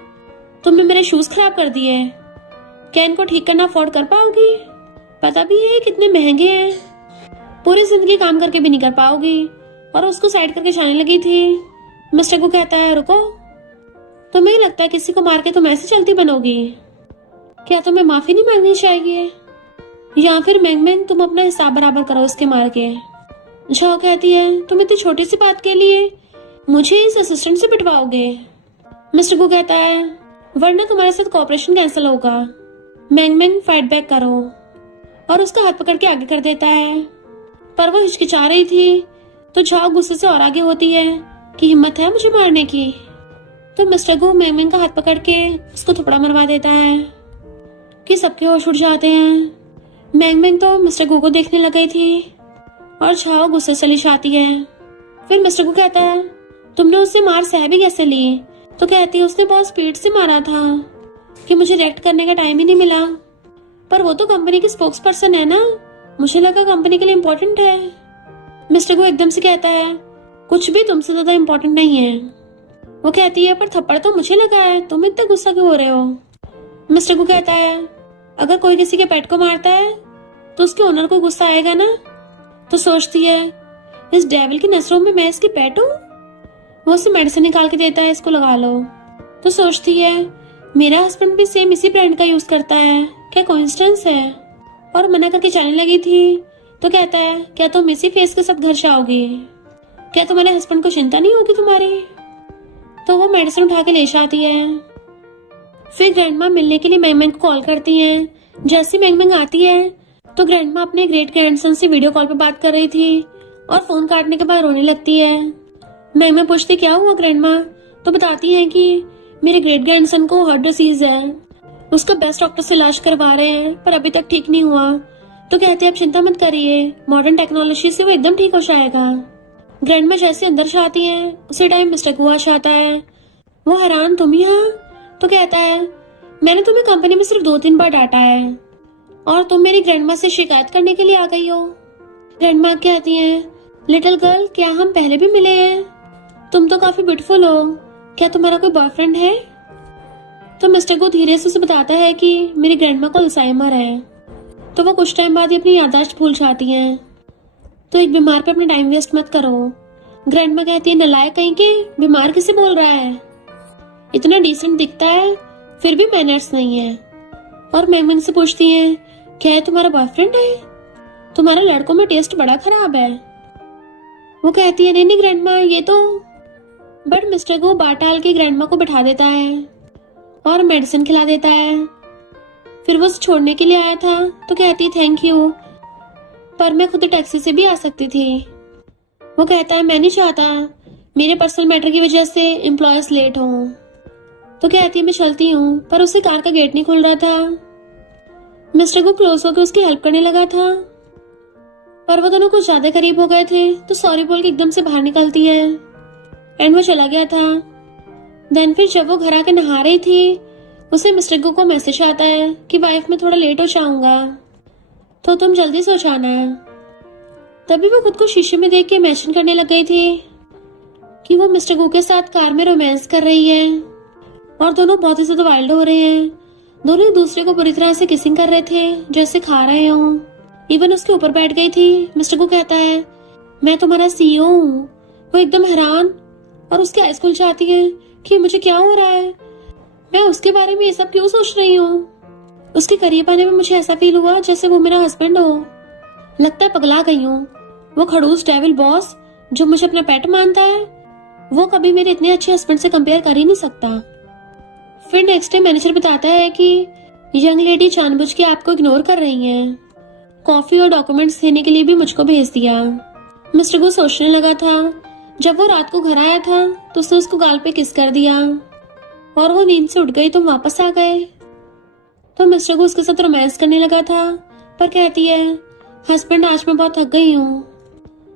तुमने मेरे शूज खराब कर दिए, क्या इनको ठीक करना अफोर्ड कर पाओगी? पता भी है कितने महंगे हैं, पूरी जिंदगी काम करके भी नहीं कर पाओगी। और उसको साइड करके जाने लगी थी। मिस्टर गु कहता है रुको, तुम्हें लगता है किसी को मार के तुम ऐसे चलती बनोगी? क्या तुम्हें माफी नहीं मांगनी चाहिए? या फिर मैंग तुम अपना हिसाब बराबर करो उसके मार के। झाओ कहती है तुम इतनी छोटी सी बात के लिए मुझे इस असिस्टेंट से पिटवाओगे? मिस्टर गु कहता है वरना तुम्हारे साथ कॉपरेशन कैंसिल होगा। मैंग फाइट बैक करो और उसका हाथ पकड़ के आगे कर देता है पर वो हिचकिचा रही थी तो झाओ गुस्से से और आगे होती है कि हिम्मत है मुझे मारने की। तो मिस्टर गु मैंग का हाथ पकड़ के उसको थप्पड़ मरवा देता है कि सबके होश उड़ जाते हैं। मैंग मैंग तो मिस्टर गू को देखने लग गई थी और छाओ गुस्से से लिशाती है। फिर मिस्टर गू कहता है, तुमने उससे मार सह भी कैसे ली? तो कहती है, उसने बहुत स्पीड से मारा था कि मुझे रिएक्ट करने का टाइम ही नहीं मिला। पर वो तो कंपनी की स्पोक्स पर्सन है ना, मुझे लगा कंपनी के लिए इम्पोर्टेंट है। मिस्टर गू एकदम से कहता है, कुछ भी तुमसे ज्यादा इम्पोर्टेंट नहीं है। वो कहती है, पर थप्पड़ तो मुझे लगा है, तुम इतना गुस्सा क्यों हो रहे हो? मिस्टर गू कहता है, अगर कोई किसी के पेट को मारता है तो उसके ओनर को गुस्सा आएगा ना। तो सोचती है, इस डेविल की नजरों में मैं इसकी पेट हूँ। वो उसे मेडिसिन निकाल के देता है, इसको लगा लो। तो सोचती है, मेरा हस्बैंड भी सेम इसी ब्रांड का यूज करता है, क्या कोइंसिडेंस है? और मना करके जाने लगी थी तो कहता है, क्या तुम इसी फेस के साथ घर से आओगी? क्या तुम्हारे हस्बैंड को चिंता नहीं होगी तुम्हारी? तो वो मेडिसिन उठा के ले आती है। फिर ग्रैंडमा मिलने के लिए मैंग मैंग को कॉल करती है। जैसे मैंग मैंग आती है तो ग्रैंडमा अपने ग्रेट ग्रैंडसन से वीडियो कॉल पे बात कर रही थी और फोन काटने के बाद रोने लगती है। मैंग मैंग पूछती, क्या हुआ ग्रैंडमा? तो बताती है कि मेरे ग्रेट ग्रैंडसन को हार्ट डिसीज है, उसका बेस्ट डॉक्टर से इलाज करवा रहे हैं पर अभी तक ठीक नहीं हुआ। तो कहते हैं, आप चिंता मत करिए, मॉडर्न टेक्नोलॉजी से वो एकदम ठीक हो जाएगा। ग्रैंडमा जैसे अंदर से आती है उसी टाइम मिस्टर गुआश आता है। वो हैरान, तुम यहाँ? तो कहता है, मैंने तुम्हें कंपनी में सिर्फ 2-3 बार डांटा है और तुम मेरी ग्रैंडमा से शिकायत करने के लिए आ गई हो। ग्रैंडमा कहती है, लिटिल गर्ल, क्या हम पहले भी मिले हैं? तुम तो काफी ब्यूटीफुल हो, क्या तुम्हारा कोई बॉयफ्रेंड है? तो मिस्टर को धीरे से उसे बताता है कि मेरी ग्रैंडमा को अल्जाइमर है। तो वो कुछ टाइम बाद ही अपनी याददाश्त भूल जाती है। तो एक बीमार पे अपना टाइम वेस्ट मत करो। ग्रैंडमा कहती है, नलायक कहीं के, बीमार किसे बोल रहा है? इतना डिसेंट दिखता है फिर भी मैनर्स नहीं है। और मैंग मैंग से पूछती है, क्या है तुम्हारा बॉयफ्रेंड है? तुम्हारा लड़कों में टेस्ट बड़ा खराब है। वो कहती है, नहीं ग्रैंडमा, ये तो। बट मिस्टर को बाटाल के ग्रैंडमा को बिठा देता है और मेडिसिन खिला देता है। फिर वो उसे छोड़ने के लिए आया था तो कहती है, थैंक यू, पर मैं खुद टैक्सी से भी आ सकती थी। वो कहता है, मैं नहीं चाहता मेरे पर्सनल मैटर की वजह से एम्प्लॉयर्स लेट हों। तो कहती है, मैं चलती हूँ, पर उससे कार का गेट नहीं खुल रहा था। मिस्टर को क्लोज होकर उसकी हेल्प करने लगा था पर वो दोनों कुछ ज्यादा करीब हो गए थे तो सॉरी बोल के एकदम से बाहर निकलती है एंड वो चला गया था। देन फिर जब वो घर आके नहा रही थी उसे मिस्टर गो को मैसेज आता है कि वाइफ मैं थोड़ा लेट हो जाऊंगा तो तुम जल्दी सो जाना। तभी वो खुद को शीशे में देख के इमेजिन करने लग गई थी कि वो मिस्टर गो के साथ कार में रोमांस कर रही है और दोनों बहुत ही ज्यादा वाइल्ड हो रहे हैं। दोनों एक दूसरे को बुरी तरह से किसिंग कर रहे थे जैसे खा रहे हो। इवन उसके ऊपर बैठ गई थी। मिस्टर को कहता है, मैं तुम्हारा सीईओ हूँ। वो एकदम हैरान और उसकी आइज खुल जाती है कि मुझे क्या हो रहा है, मैं उसके बारे में ये सब क्यों सोच रही हूँ। उसके करीब आने में मुझे ऐसा फील हुआ जैसे वो मेरा हस्बैंड हो। लगता है पगला गई हूँ। वो खड़ूस डेविल बॉस जो मुझे अपना पेट मानता है वो कभी मेरे इतने अच्छे हस्बैंड से कंपेयर कर ही नहीं सकता। फिर नेक्स्ट डे मैनेजर बताता है कि यंग लेडी जानबूझ के आपको इग्नोर कर रही हैं। कॉफी और डॉक्यूमेंट्स देने के लिए भी मुझको भेज दिया। मिस्टर को सोचने लगा था जब वो रात को घर आया था तो उसने उसको गाल पे किस कर दिया और वो नींद से उठ गई तो वापस आ गए। तो मिस्टर को उसके साथ रोमांस करने लगा था पर कहती है, हस्बैंड आज मैं बहुत थक गई हूँ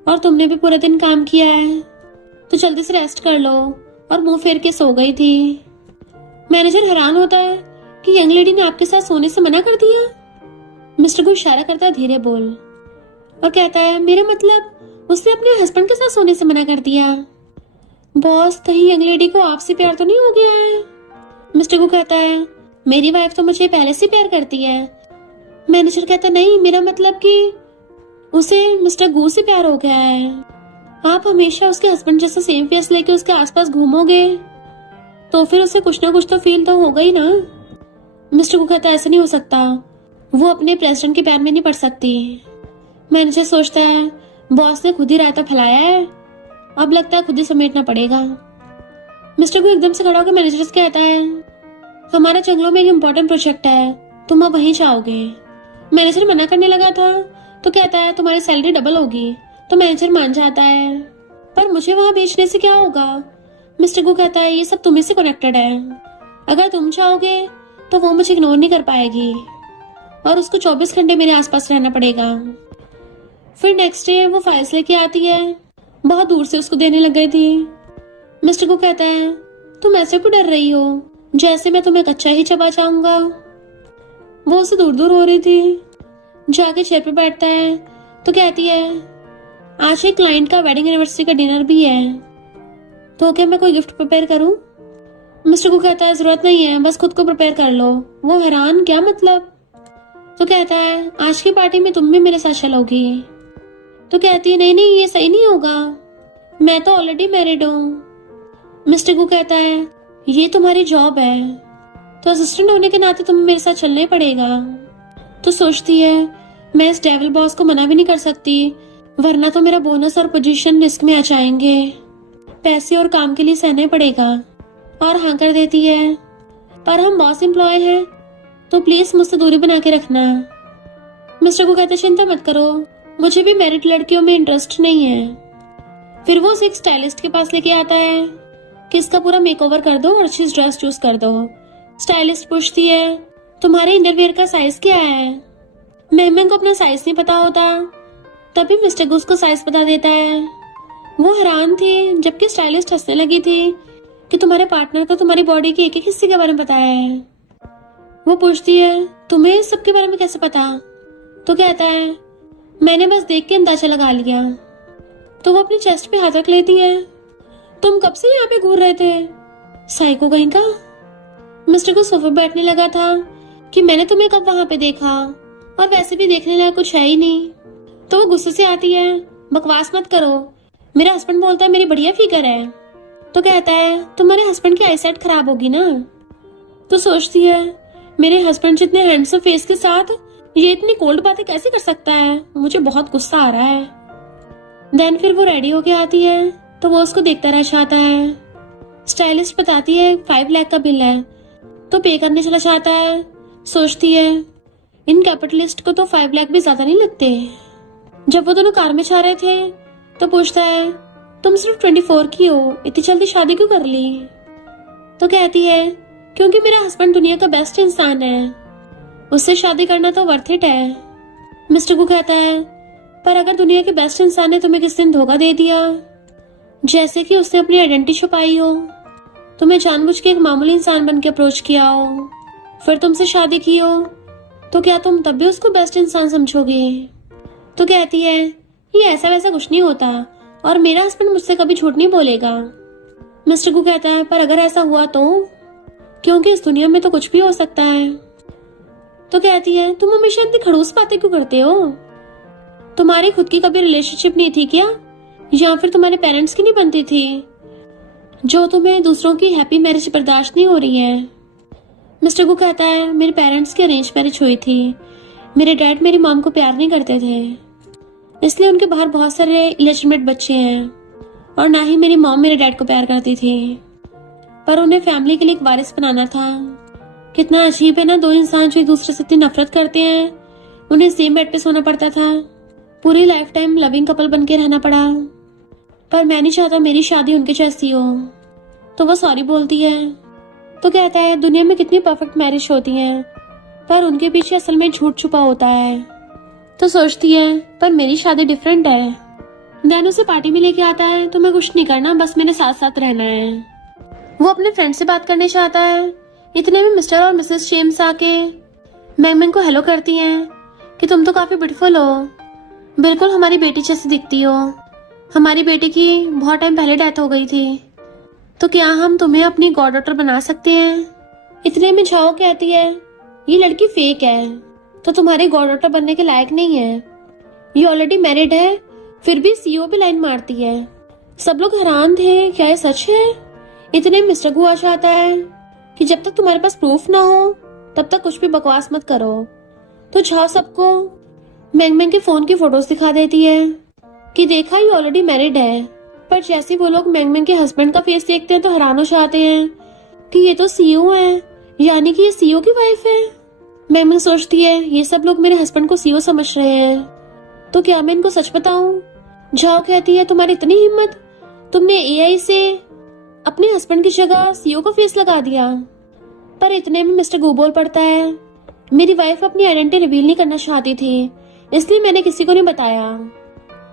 और तुमने भी पूरा दिन काम किया है तो जल्दी से रेस्ट कर लो और मुंह फेर के सो गई थी। मैनेजर हैरान होता है कि यंग लेडी ने आपके साथ सोने से मना कर दिया। मिस्टर को इशारा करता है, धीरे बोल, और कहता है, मेरा मतलब उसने अपने हस्बैंड के साथ सोने से मना कर दिया। बॉस, कहीं यंग लेडी को आपसे प्यार तो नहीं हो गया है? मिस्टर को कहता है, मेरी वाइफ तो मुझे पहले से प्यार करती है। मैनेजर कहता है, नहीं, मेरा मतलब कि उसे मिस्टर गू से प्यार हो गया है। आप हमेशा उसके हस्बैंड जैसा सेम फेस लेके उसके आसपास घूमोगे तो फिर उसे कुछ ना कुछ तो फील तो होगा ही ना। मिस्टर को कहता है, ऐसा नहीं हो सकता, वो अपने प्रेसिडेंट के प्यार में नहीं पड़ सकती। मैनेजर सोचता है, बॉस ने खुद ही रायता फैलाया है, अब लगता है खुद ही समेटना पड़ेगा। मिस्टर को एकदम से खड़ा होकर मैनेजर से कहता है, हमारा जंगलों में एक इम्पोर्टेंट प्रोजेक्ट है, तुम अब वहीं जाओगे। मैनेजर मना करने लगा था तो कहता है, तुम्हारी सैलरी डबल होगी। तो मैनेजर मान जाता है, पर मुझे वहां बेचने से क्या होगा? मिस्टर को कहता है, ये सब तुम्ही से कनेक्टेड है, अगर तुम चाहोगे तो वो मुझे इग्नोर नहीं कर पाएगी। और उसको 24 घंटे मेरे आसपास रहना पड़ेगा। फिर नेक्स्ट डे वो फाइल्स लेके आती है, बहुत दूर से उसको देने लग गई थी। मिस्टर को कहता है, तुम ऐसे क्यों डर रही हो, जैसे मैं तुम्हें कच्चा ही चबा जाऊंगा। वो उससे दूर दूर हो रही थी। जाके चेयर पे बैठता है तो कहती है, आज एक क्लाइंट का वेडिंग एनिवर्सरी का डिनर भी है, तो क्या मैं कोई गिफ्ट प्रिपेयर करूं। मिस्टर को कहता है, जरूरत नहीं है, बस खुद को प्रिपेयर कर लो। वो हैरान, क्या मतलब। तो कहता है, आज की पार्टी में तुम भी मेरे साथ चलोगी। तो कहती है, नहीं नहीं, ये सही नहीं होगा, मैं तो ऑलरेडी मैरिड हूँ। मिस्टर को कहता है, ये तुम्हारी जॉब है, तो असिस्टेंट होने के नाते तुम्हें मेरे साथ चलना ही पड़ेगा। तो सोचती है, मैं इस डेविल बॉस को मना भी नहीं कर सकती, वरना तो मेरा बोनस और पोजीशन रिस्क में आ जाएंगे। पैसे और काम के लिए सहना ही पड़ेगा। और हाँ कर देती है, पर हम बॉस एम्प्लॉय हैं, तो प्लीज मुझसे दूरी बना के रखना। मिस्टर को कहते, चिंता मत करो, मुझे भी मैरिड लड़कियों में इंटरेस्ट नहीं है। फिर वो उसे एक स्टाइलिस्ट के पास लेके आता है कि इसका पूरा मेकओवर कर दो और अच्छी ड्रेस चूज कर दो। स्टाइलिस्ट पूछती है, तुम्हारे इनरवियर का साइज क्या है। मेहमान को अपना साइज नहीं पता होता, तभी मिस्टर गुस को साइज बता देता है। वो हैरान थी, जबकि स्टाइलिस्ट हंसने लगी थी कि तुम्हारे पार्टनर को तुम्हारी बॉडी के एक एक हिस्से के बारे में पता है। वो पूछती है, तुम्हें इस सब के बारे में कैसे पता। तो कहता है, मैंने बस देख के अंदाजा लगा लिया। तो वो अपनी चेस्ट पे हाथ रख लेती है, तुम कब से यहाँ पे घूर रहे थे, साइको कहीं का। मिस्टर को सोफे बैठने लगा था कि मैंने तुम्हें कब वहां पे देखा, और वैसे भी देखने लायक कुछ है ही नहीं। तो वो गुस्से से आती है, बकवास मत करो, मेरा हस्बैंड बोलता है मेरी बढ़िया फिगर है। तो कहता है, तुम्हारे हस्बैंड की आईसाइट खराब होगी ना। तो सोचती है, मेरे हस्बैंड जितने हैंडसम फेस के साथ ये इतनी कोल्ड बातें कैसे कर सकता है, मुझे बहुत गुस्सा आ रहा है। देन फिर वो रेडी होके आती है, तो वो उसको देखता रह जाता है। स्टाइलिस्ट बताती है 5 लाख का बिल है, तो पे करने चला जाता है। सोचती है, इन कैपिटलिस्ट को तो 5 लाख भी ज्यादा नहीं लगते। जब वो दोनों कार में जा रहे थे तो पूछता है, तुम सिर्फ 24 की हो, इतनी जल्दी शादी क्यों कर ली। तो कहती है, क्योंकि मेरा हस्बैंड दुनिया का बेस्ट इंसान है, उससे शादी करना तो वर्थ इट है। मिस्टर को कहता है, पर अगर दुनिया के बेस्ट इंसान ने तुम्हें किस दिन धोखा दे दिया, जैसे कि उसने अपनी आइडेंटिटी छुपाई हो, तुम्हें जानबूझ के एक मामूली इंसान बन के अप्रोच किया हो, फिर तुमसे शादी की हो, तो क्या तुम तब भी उसको बेस्ट इंसान समझोगे। तो कहती है, ये ऐसा वैसा कुछ नहीं होता, और मेरा हस्बैंड मुझसे कभी झूठ नहीं बोलेगा। मिस्टर को कहता है, पर अगर ऐसा हुआ तो, क्योंकि इस दुनिया में तो कुछ भी हो सकता है। तो कहती है, तुम हमेशा इतनी खड़ूस बातें क्यों करते हो, तुम्हारी खुद की कभी रिलेशनशिप नहीं थी क्या, या फिर तुम्हारे पेरेंट्स की नहीं बनती थी, जो तुम्हें दूसरों की हैप्पी मैरिज बर्दाश्त नहीं हो रही है। मिस्टर को कहता है, मेरे पेरेंट्स की अरेंज मैरिज हुई थी, मेरे डैड मेरी मॉम को प्यार नहीं करते थे, इसलिए उनके बाहर बहुत सारे इलेजिटिमेट बच्चे हैं, और ना ही मेरी मॉम मेरे डैड को प्यार करती थी, पर उन्हें फैमिली के लिए एक वारिस बनाना था। कितना अजीब है ना, 2 इंसान जो एक दूसरे से इतनी नफरत करते हैं, उन्हें सेम बेड पे सोना पड़ता था, पूरी लाइफ टाइम लविंग कपल बन के रहना पड़ा। पर मैं नहीं चाहता मेरी शादी उनके जैसी हो। तो वो सॉरी बोलती है। तो कहता है, दुनिया में कितनी परफेक्ट मैरिज होती है, पर उनके पीछे असल में झूठ छुपा होता है। तो सोचती है, पर मेरी शादी डिफरेंट है। देन उसे पार्टी में लेके आता है, तो मैं कुछ नहीं करना, बस मेरे साथ साथ रहना है। वो अपने फ्रेंड से बात करने चाहता है, इतने में मिस्टर और मिसेस जेम्स आके मैंग को हेलो करती हैं कि तुम तो काफी ब्यूटीफुल हो, बिल्कुल हमारी बेटी जैसी दिखती हो, हमारी बेटी की बहुत टाइम पहले डेथ हो गई थी, तो क्या हम तुम्हें अपनी गॉड डॉटर बना सकते हैं। इतने में झाओ कहती है, ये लड़की फेक है, तो तुम्हारी गॉड डॉटर बनने के लायक नहीं है, ये ऑलरेडी मैरिड है, फिर भी सीईओ पे लाइन मारती है। सब लोग हैरान थे, क्या ये सच है। इतने मिस्टर गु आ जाता है कि जब तक तुम्हारे पास प्रूफ ना हो तब तक कुछ भी बकवास मत करो। तो झाओ सबको मैंग के फोन की फोटोज दिखा देती है कि देखा ये ऑलरेडी मैरिड है। पर जैसे वो लोग मैंग के हस्बैंड का फेस देखते हैं तो हैरान हो जाते हैं कि ये तो सीईओ है, यानी कि ये सीईओ की वाइफ है। मैंग सोचती है, ये सब लोग मेरे हस्बैंड को सीईओ समझ रहे हैं, तो क्या मैं इनको सच बताऊं। झाओ कहती है, तुम्हारी इतनी हिम्मत, तुमने एआई से अपने हस्बैंड की जगह सीईओ का फेस लगा दिया। पर इतने में मिस्टर गु बोल पड़ता है, मेरी वाइफ अपनी आइडेंटिटी रिवील नहीं करना चाहती थी, इसलिए मैंने किसी को नहीं बताया।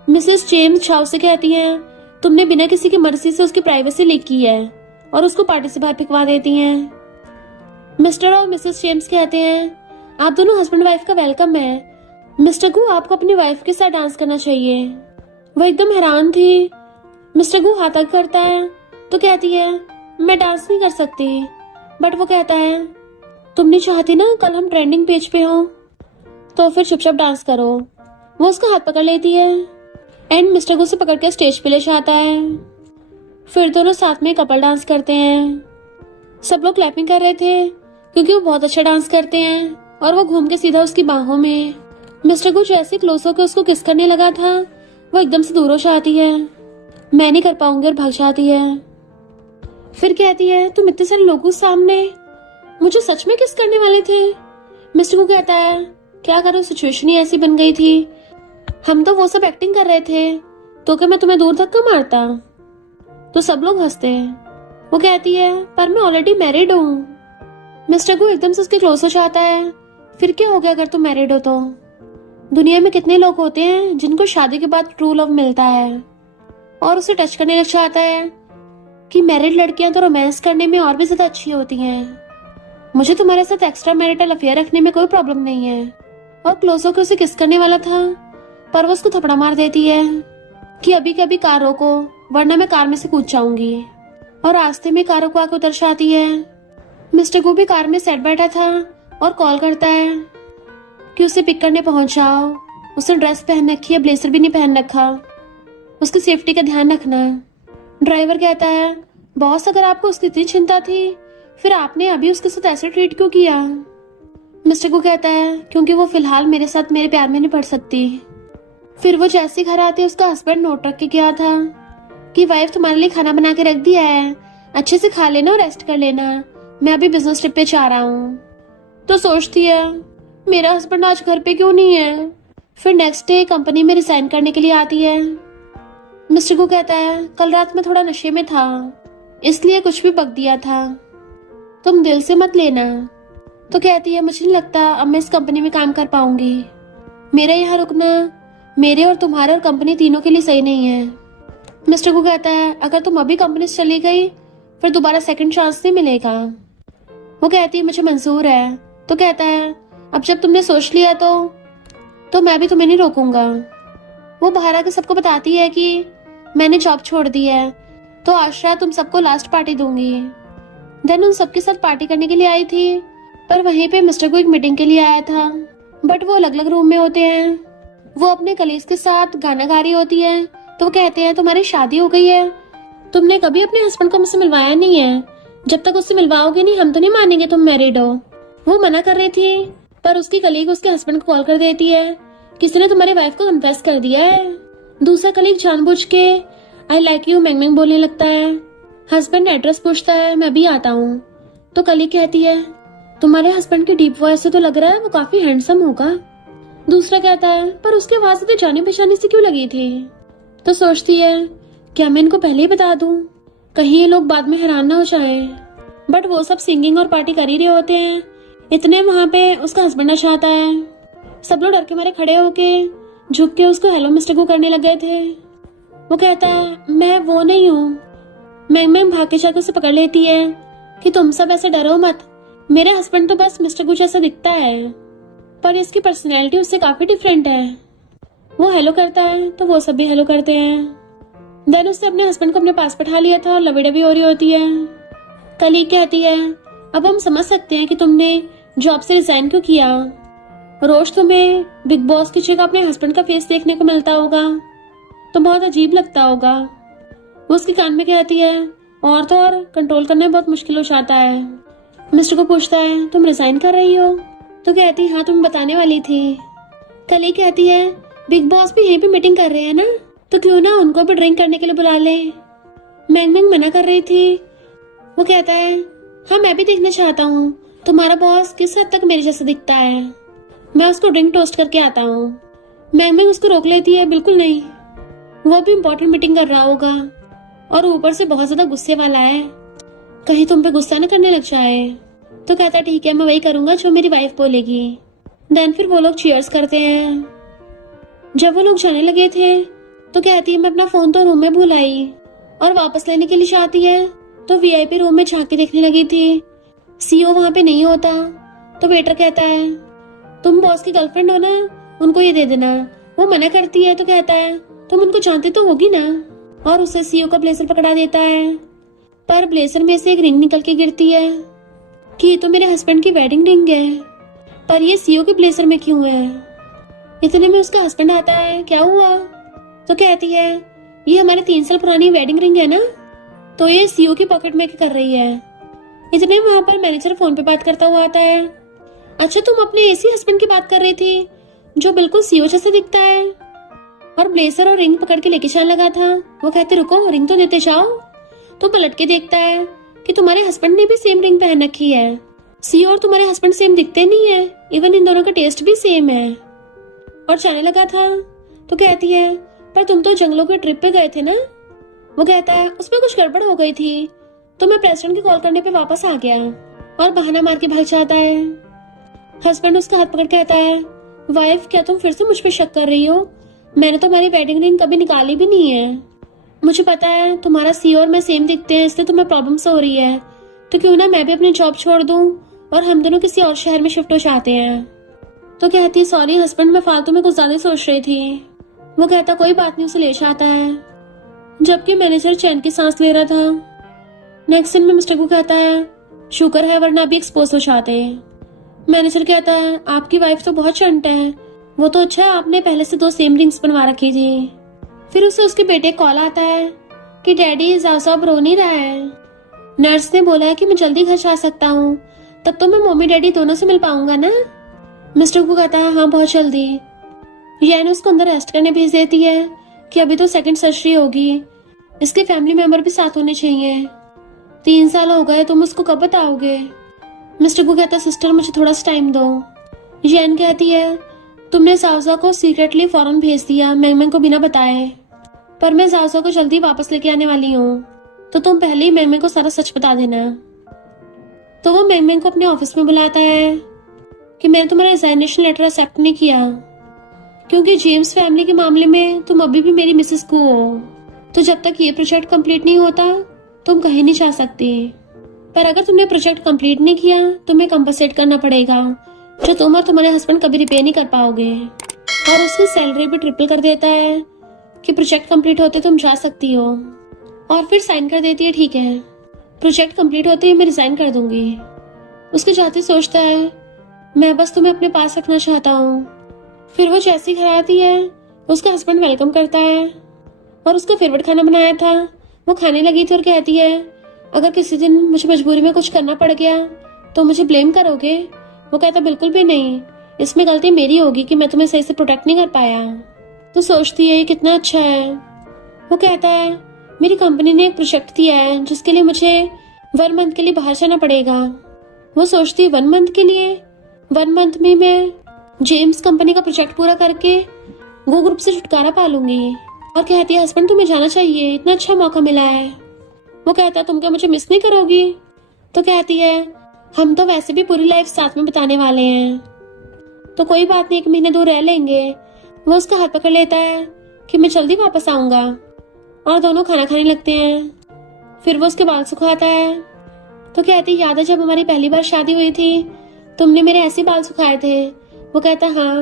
मिसेस जेम्स छाव से कहती हैं, तुमने बिना किसी की मर्जी से उसकी प्राइवेसी लीक की है और उसको पार्टी से बाहर फेंकवा देती हैं। मिस्टर और मिसेस जेम्स कहते हैं, आप दोनों हस्बैंड वाइफ का वेलकम है। मिस्टर गू, आपको अपनी वाइफ के साथ डांस करना चाहिए। वो एकदम हैरान थी। मिस्टर गू हाथ आगे करता है तो कहती है, मैं डांस नहीं कर सकती। बट वो कहता है, तुम नहीं चाहती ना कल हम ट्रेंडिंग पेज पे हो, तो फिर चुपचाप डांस करो। वो उसका हाथ पकड़ लेती है एंड मिस्टर गू से पकड़ के स्टेज पे ले जाता है। फिर दोनों साथ में कपल डांस करते हैं। सब लोग क्लैपिंग कर रहे थे क्योंकि वो बहुत अच्छा डांस करते हैं और वो घूम के सीधा उसकी बाहों में। मिस्टर गू जैसे क्लोज होकर उसको किस करने लगा था, वो एकदम से दूर हो जाती है। मैं नहीं कर पाऊंगी और भाग जाती है। फिर कहती है, तुम इतने सारे लोगों सामने मुझे सच में किस करने वाले थे। मिस्टर गू कहता है, क्या करूं, सिचुएशन ही ऐसी बन गई थी। हम तो वो सब एक्टिंग कर रहे थे, तो क्या मैं तुम्हें दूर धक्का मारता। तो सब लोग हंसते हैं। वो कहती है, पर मैं ऑलरेडी मैरिड हूँ। मिस्टर गू एकदम से उसके क्लोज हो जाता है। फिर क्या हो गया अगर तुम मैरिड हो तो? दुनिया में कितने लोग होते हैं जिनको शादी के बाद ट्रू लव मिलता है। और उसे टच करने लग जाता है कि मैरिड लड़कियां तो रोमांस करने में और भी ज्यादा अच्छी होती हैं। मुझे तुम्हारे साथ एक्स्ट्रा मैरिटल अफेयर रखने में कोई प्रॉब्लम नहीं है। और क्लोज होकर उसे किस करने वाला था, पर वो उसको थपड़ा मार देती है कि अभी कभी कार रोको वरना मैं कार में से कूद जाऊंगी। और रास्ते में कार को आकर उतर जाती है। मिस्टर गू भी कार में सेट बैठा था और कॉल करता है कि उसे पिक करने पहुंच जाओ। उसने ड्रेस पहन रखी है, ब्लेजर भी नहीं पहन रखा। उसकी सेफ्टी का ध्यान रखना। ड्राइवर कहता है, बॉस अगर आपको उसकी इतनी चिंता थी फिर आपने अभी उसके साथ ऐसे ट्रीट क्यों किया। मिस्टर गू कहता है, क्योंकि वो फिलहाल मेरे साथ मेरे प्यार में नहीं पड़ सकती। फिर वो जैसे घर आते उसका हस्बैंड नोट रख के गया था कि वाइफ तुम्हारे लिए खाना बना के रख दिया है, अच्छे से खा लेना और रेस्ट कर लेना, मैं अभी बिजनेस ट्रिप पे जा रहा हूँ। तो सोचती है, मेरा हस्बैंड आज घर पे क्यों नहीं है। फिर नेक्स्ट डे कंपनी में रिजाइन करने के लिए आती है। मिस्टर गू कहता है, कल रात में थोड़ा नशे में था इसलिए कुछ भी बक दिया था, तुम दिल से मत लेना। तो कहती है, मुझे नहीं लगता अब मैं इस कंपनी में काम कर पाऊंगी। मेरा यहाँ रुकना मेरे और तुम्हारे और कंपनी तीनों के लिए सही नहीं है। मिस्टर गू कहता है, अगर तुम अभी कंपनी से चली गई फिर दोबारा सेकंड चांस नहीं मिलेगा। वो कहती है, मुझे मंजूर है। तो कहता है, अब जब तुमने सोच लिया तो मैं भी तुम्हें नहीं रोकूंगा। वो बाहर आके सबको बताती है कि मैंने जॉब छोड़ दी है, तो आज रात तुम सबको लास्ट पार्टी दूंगी। देन उन सबके साथ पार्टी करने के लिए आई थी, पर वहीं पे मिस्टर को एक मीटिंग के लिए आया था। बट वो अलग अलग रूम में होते हैं। वो अपने कलीग्स के साथ गाना गा रही होती है। तो वो कहते हैं, तुम्हारी शादी हो गई है, तुमने कभी अपने हस्बैंड को मुझसे मिलवाया नहीं है, जब तक उससे मिलवाओगे नहीं हम तो नहीं मानेंगे तुम मैरिड हो। वो मना कर रही थी, पर उसकी कलीग उसके हस्बैंड को कॉल कर देती है, किसी ने तुम्हारी वाइफ को कन्फेस कर दिया है। दूसरा कलीग जानबूझ के आई लाइक यू मैंग मैंग बोलने लगता है। हस्बैंड एड्रेस पूछता है, मैं भी आता हूँ। तो कलीग कहती है, तुम्हारे हस्बैंड की डीप वॉइस से तो लग रहा है वो काफी हैंडसम होगा। दूसरा कहता है, पर उसकी आवाज तो जानी पहचानी से क्यों लगी थी। तो सोचती है, क्या मैं इनको पहले ही बता दूं, कहीं ये लोग बाद में हैरान ना हो जाए। बट वो सब सिंगिंग और पार्टी कर ही रहे होते हैं। इतने वहां पे उसका हस्बैंड नशा आता है। सब लोग डर के मारे खड़े होके झुक के उसको हेलो मिस्टर को करने लग गए थे। वो कहता है, मैं वो नहीं हूँ। मैंग भाग के जाकर उसे पकड़ लेती है कि तुम सब ऐसे डरो मत, मेरे हस्बैंड तो बस मिस्टर गू जैसा दिखता है, पर इसकी पर्सनैलिटी उससे काफी डिफरेंट है। वो हेलो करता है तो वो सब भी हेलो करते हैं। देन उसने अपने हस्बैंड को अपने पास बैठा लिया था और लवी डबी हो रही होती है। कलीग कहती है, अब हम समझ सकते हैं कि तुमने जॉब से रिजाइन क्यों किया। रोज तुम्हें बिग बॉस की जगह अपने हस्बैंड का फेस देखने को मिलता होगा तो बहुत अजीब लगता होगा। वो उसके कान में कहती है, और तो और कंट्रोल करना बहुत मुश्किल हो जाता है। मिस्टर को पूछता है, तुम रिजाइन कर रही हो। तो कहती है, हाँ तुम्हें बताने वाली थी। कलीग कहती है, बिग बॉस भी यहीं पे मीटिंग कर रहे हैं ना, तो क्यों ना उनको भी ड्रिंक करने के लिए बुला ले। मैंग मैंग मना कर रही थी। वो कहता है, हाँ मैं भी देखना चाहता हूँ तुम्हारा बॉस किस हद तक मेरे जैसा दिखता है, मैं उसको ड्रिंक टोस्ट करके आता हूँ। मैंग मैंग उसको रोक लेती है, बिल्कुल नहीं, वो भी इम्पोर्टेंट मीटिंग कर रहा होगा और ऊपर से बहुत ज्यादा गुस्से वाला है, कहीं तुम पे गुस्सा न करने लग जाए। तो कहता है ठीक है, मैं वही करूंगा जो मेरी वाइफ बोलेगी। देन फिर वो लोग चीयर्स करते हैं। जब वो लोग जाने लगे थे तो कहती है मैं अपना फोन तो रूम में भूल आई, और वापस लेने के लिए चाहती है तो वीआईपी रूम में झांक के देखने लगी थी। सीईओ वहां पे नहीं होता। तो वेटर कहता है तुम बॉस की गर्लफ्रेंड हो ना, उनको ये दे देना। वो मना करती है तो कहता है तुम उनको जानते तो होगी ना, और उसे सीईओ का ब्लेजर पकड़ा देता है। पर ब्लेजर में से एक रिंग निकल के गिरती है कि ये तो मेरे हस्बैंड की वेडिंग रिंग है, पर ये सीईओ के ब्लेजर में क्यों है। इतने में उसका हस्बैंड आता है, क्या हुआ? तो कहती है ये हमारे 3 साल पुरानी वेडिंग रिंग है ना, तो ये सीईओ की पॉकेट में कर रही है। इतने में वहां पर मैनेजर फोन पे बात करता हुआ आता है। अच्छा तुम अपने ऐसी हस्बैंड की बात कर रही थी जो बिल्कुल सीईओ जैसा दिखता है, और ब्लेजर और रिंग पकड़ के लेके जाने लगा था। वो कहते रुको, रिंग तो देते जाओ। तो पलट के देखता है कि तुम्हारे हस्बैंड ने भी सेम रिंग पहन रखी है। सीईओ और तुम्हारे हस्बैंड सेम दिखते नहीं है, इवन इन दोनों का टेस्ट भी सेम है। और जाने लगा था। तो कहती है पर तुम तो जंगलों के ट्रिप पे गए थे ना। वो कहता है उसमें कुछ गड़बड़ हो गई थी, तो मैं प्रेसिडेंट की कॉल करने पे वापस आ गया, और बहाना मार के भाग जाता है। हस्बैंड उसका हाथ पकड़ कहता है वाइफ क्या तुम फिर से मुझ पे शक कर रही हो? मैंने तो हमारी वेडिंग रिंग कभी निकाली भी नहीं है। मुझे पता है तुम्हारा सीईओ और मैं सेम दिखते हैं, इसलिए तुम्हें प्रॉब्लम हो रही है। तो क्यों ना मैं भी अपनी जॉब छोड़ दूं और हम दोनों किसी और शहर में शिफ्ट हो जाते हैं। तो कहती है सॉरी हस्बैंड, मैं फालतू में कुछ ज्यादा सोच रही थी। वो कहता कोई बात नहीं, उसे ले जाता है। जबकि मैनेजर चैन की सांस ले रहा था। नेक्स्ट दिन में मिस्टर को कहता है शुक्र है वरना अभी एक्सपोज हो जाते। मैनेजर कहता है आपकी वाइफ तो बहुत चंट है, वो तो अच्छा है आपने पहले से 2 सेम रिंग्स बनवा रखी थी। फिर उसे उसके बेटे कॉल आता है कि डैडी ज़ाज़ा अब रो नहीं रहा है। नर्स ने बोला है कि मैं जल्दी घर जा सकता हूँ, तब तो मैं मम्मी डैडी दोनों से मिल पाऊंगा ना। मिस्टर को कहता है हाँ बहुत जल्दी। यैन उसको अंदर रेस्ट करने भेज देती है कि अभी तो सेकंड सर्जरी होगी, इसके फैमिली मेंबर भी साथ होने चाहिए। 3 साल हो गए, तुम उसको कब बताओगे? मिस्टर को कहता सिस्टर मुझे थोड़ा सा टाइम दो। यैन कहती है तुमने ज़ाओज़ा को सीक्रेटली फॉरेन भेज दिया मैंगमैंग को बिना बताए, पर मैं ज़ाओज़ा को जल्दी वापस लेके आने वाली हूँ, तो तुम पहले ही मैंगमैंग को सारा सच बता देना। तो वो मैंगमैंग को अपने ऑफिस में बुलाता है कि मैंने तुम्हारा रिजाइनेशन लेटर एक्सेप्ट नहीं किया, क्योंकि जेम्स फैमिली के मामले में तुम अभी भी मेरी मिसेस को हो, तो जब तक ये प्रोजेक्ट कंप्लीट नहीं होता तुम कहीं नहीं जा सकती। पर अगर तुमने प्रोजेक्ट कंप्लीट नहीं किया तुम्हें कंपनसेट करना पड़ेगा, जो तुम और तुम्हारे हस्बैंड कभी रिपेयर नहीं कर पाओगे। और उसकी सैलरी भी ट्रिपल कर देता है कि प्रोजेक्ट कंप्लीट होते तुम जा सकती हो, और फिर साइन कर देती है ठीक है प्रोजेक्ट कंप्लीट होते ही मैं रिजाइन कर दूंगी। उसके जाते सोचता है मैं बस तुम्हें अपने पास रखना चाहता हूँ। फिर वो जैसी घर आती है उसका हस्बैंड वेलकम करता है, और उसका फेवरेट खाना बनाया था वो खाने लगी थी, और कहती है अगर किसी दिन मुझे मजबूरी में कुछ करना पड़ गया तो मुझे ब्लेम करोगे? वो कहता बिल्कुल भी नहीं, इसमें गलती मेरी होगी कि मैं तुम्हें सही से प्रोटेक्ट नहीं कर पाया। तो सोचती है ये कितना अच्छा है। वो कहता है मेरी कंपनी ने एक प्रोजेक्ट दिया है जिसके लिए मुझे 1 मंथ के लिए बाहर जाना पड़ेगा। वो सोचती है 1 मंथ के लिए, 1 मंथ में मैं जेम्स कंपनी का प्रोजेक्ट पूरा करके वो ग्रुप से छुटकारा पा लूंगी। और कहती है हस्बैंड तुम्हें जाना चाहिए, इतना अच्छा मौका मिला है। वो कहता है तुम क्या मुझे मिस नहीं करोगी? तो कहती है हम तो वैसे भी पूरी लाइफ साथ में बिताने वाले हैं, तो कोई बात नहीं 1 महीने दूर रह लेंगे। वो उसका हाथ पकड़ लेता है कि मैं जल्दी वापस आऊंगा, और दोनों खाना खाने लगते हैं। फिर वो उसके बाल सुखाता है। तो कहती याद है जब हमारी पहली बार शादी हुई थी तुमने मेरे ऐसे बाल सुखाए थे? वो कहता हाँ,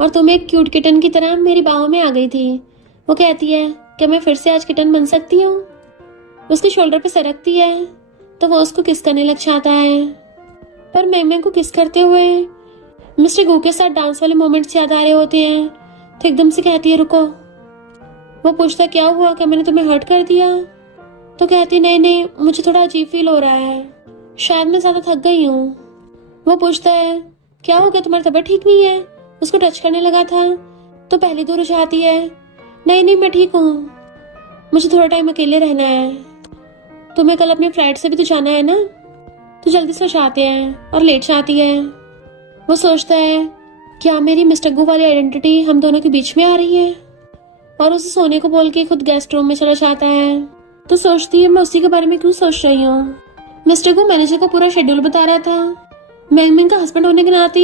और तुम एक क्यूट किटन की तरह मेरी बाहों में आ गई थी। वो कहती है क्या मैं फिर से आज किटन बन सकती हूँ? उसके शोल्डर पे सरकती है तो वो उसको किस करने लग जाता है। पर मैंगमैंग को किस करते हुए मिस्टर गू के साथ डांस वाले मोमेंट्स याद आ रहे होते हैं, तो एकदम से कहती है रुको। वो पूछता क्या हुआ, क्या मैंने तुम्हें हर्ट कर दिया? तो कहती नहीं मुझे थोड़ा अजीब फील हो रहा है, शायद मैं ज्यादा थक गई हूँ। वो पूछता है क्या हो गया, तुम्हारी तबीयत ठीक नहीं है? उसको टच करने लगा था तो पहली दूर जाती है नहीं मैं ठीक हूँ, मुझे थोड़ा टाइम अकेले रहना है। तुम्हें कल अपने फ्लाइट से भी तो जाना है ना, तो जल्दी से जाते हैं, और लेट जाती है। वो सोचता है क्या मेरी मिस्टर गू वाली आइडेंटिटी हम दोनों के बीच में आ रही है, और उसे सोने को बोल के खुद गेस्ट रूम में चला जाता है। तो सोचती है मैं उसी के बारे में क्यों सोच रही हूँ, मिस्टर को मैनेजर को पूरा शेड्यूल बता रहा था। मैंगमिंग का हस्बैंड होने के नाते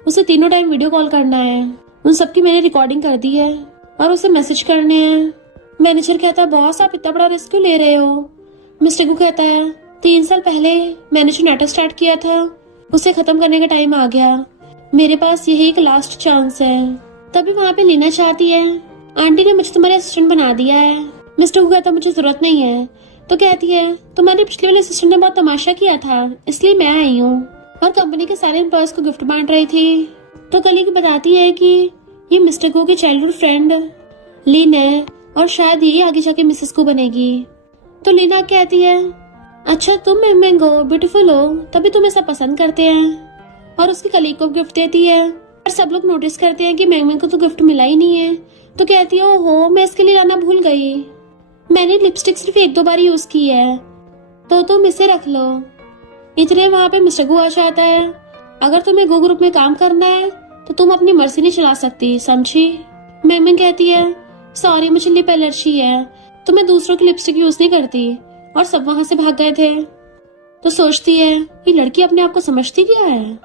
उसे तीनों टाइम वीडियो कॉल करना है। उन सबकी मैंने रिकॉर्डिंग कर दी है और उसे मैसेज करने हैं। मैनेजर कहता है बॉस आप इतना बड़ा रिस्क क्यों ले रहे हो। मिस्टर को कहता है 3 साल पहले मैंने जो नाटक स्टार्ट किया था उसे खत्म करने का टाइम आ गया। मेरे पास यही एक लास्ट चांस है। तभी वहाँ पे लीना चाहती है आंटी ने मुझे तुम्हारे असिस्टेंट बना दिया है। मिस्टर को कहता मुझे जरूरत नहीं है। तो कहती है तुम्हारे पिछले वाले असिस्टेंट ने बहुत तमाशा किया था इसलिए मैं आई हूँ और कंपनी के सारे एम्प्लॉयज को गिफ्ट बांट रही थी। तो कलीग बताती है कि ये मिस्टर को की चाइल्डहुड फ्रेंड लीन है और शायद ये आगे जाके मिसेस को बनेगी। तो लीना कहती है अच्छा तुम मैंगो ब्यूटीफुल हो तभी तुम्हें सब पसंद करते हैं और उसकी कलीग को गिफ्ट देती है। और सब लोग नोटिस करते हैं कि मैंगो को तो गिफ्ट मिला ही नहीं है। तो कहती है ओहो मैं इसके लिए लाना भूल गई। मैंने लिपस्टिक सिर्फ 1-2 बार यूज की है तो तुम इसे रख लो। इतने वहाँ पे मिस्टर गो आ जाता है। अगर तुम्हें गो ग्रुप में काम करना है तो तुम अपनी मर्जी नहीं चला सकती समझी। मैंगमिंग कहती है सॉरी मुझे लिप एलर्जी है तो मैं दूसरों की लिपस्टिक यूज नहीं करती और सब वहां से भाग गए थे। तो सोचती है ये लड़की अपने आप को समझती क्या है।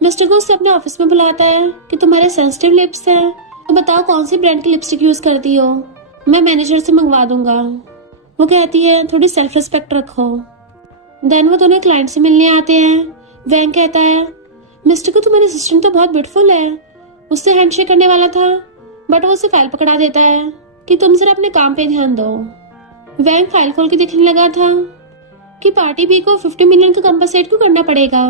मिस्टर को उसे अपने ऑफिस में बुलाता है कि तुम्हारे सेंसिटिव लिप्स हैं तो बताओ कौन सी ब्रांड की लिपस्टिक यूज करती हो मैं मैनेजर से मंगवा दूंगा। वो कहती है थोड़ी सेल्फ रिस्पेक्ट रखो। देन वो दोनों क्लाइंट से मिलने आते हैं। वैंग कहता है मिस्टर को तुम्हारी असिस्टेंट तो बहुत ब्यूटीफुल है। उससे हैंडशेक करने वाला था बट वो उसे फाइल पकड़ा देता है कि तुम जरा अपने काम पे ध्यान दो। वैंग फाइल खोल के देखने लगा था कि पार्टी बी को 50 मिलियन का कंपनसेट क्यों करना पड़ेगा।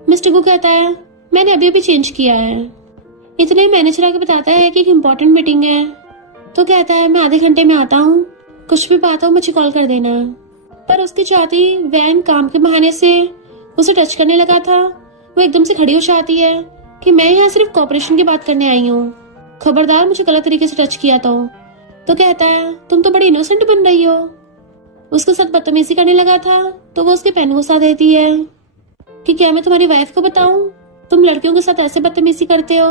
मिस्टर को कहता है मैंने अभी अभी चेंज किया है। इतने मैनेजर आके बताता है कि एक इम्पोर्टेंट मीटिंग है। तो कहता है मैं आधे घंटे में आता हूँ कुछ भी पाता हूँ मुझे कॉल कर देना। पर उसकी चाहती वैंग काम के बहाने से उसे टच करने लगा था। वो एकदम से खड़ी हो जाती है कि मैं यहाँ सिर्फ कॉपरेशन की बात करने आई हूँ खबरदार मुझे गलत तरीके से टच किया तो कहता है तुम तो बड़ी इनोसेंट बन रही हो। उसके साथ बदतमीजी करने लगा था तो वो उसके पेन घुसा देती है कि क्या मैं तुम्हारी वाइफ को बताऊं तुम लड़कियों के साथ ऐसे बदतमीजी करते हो।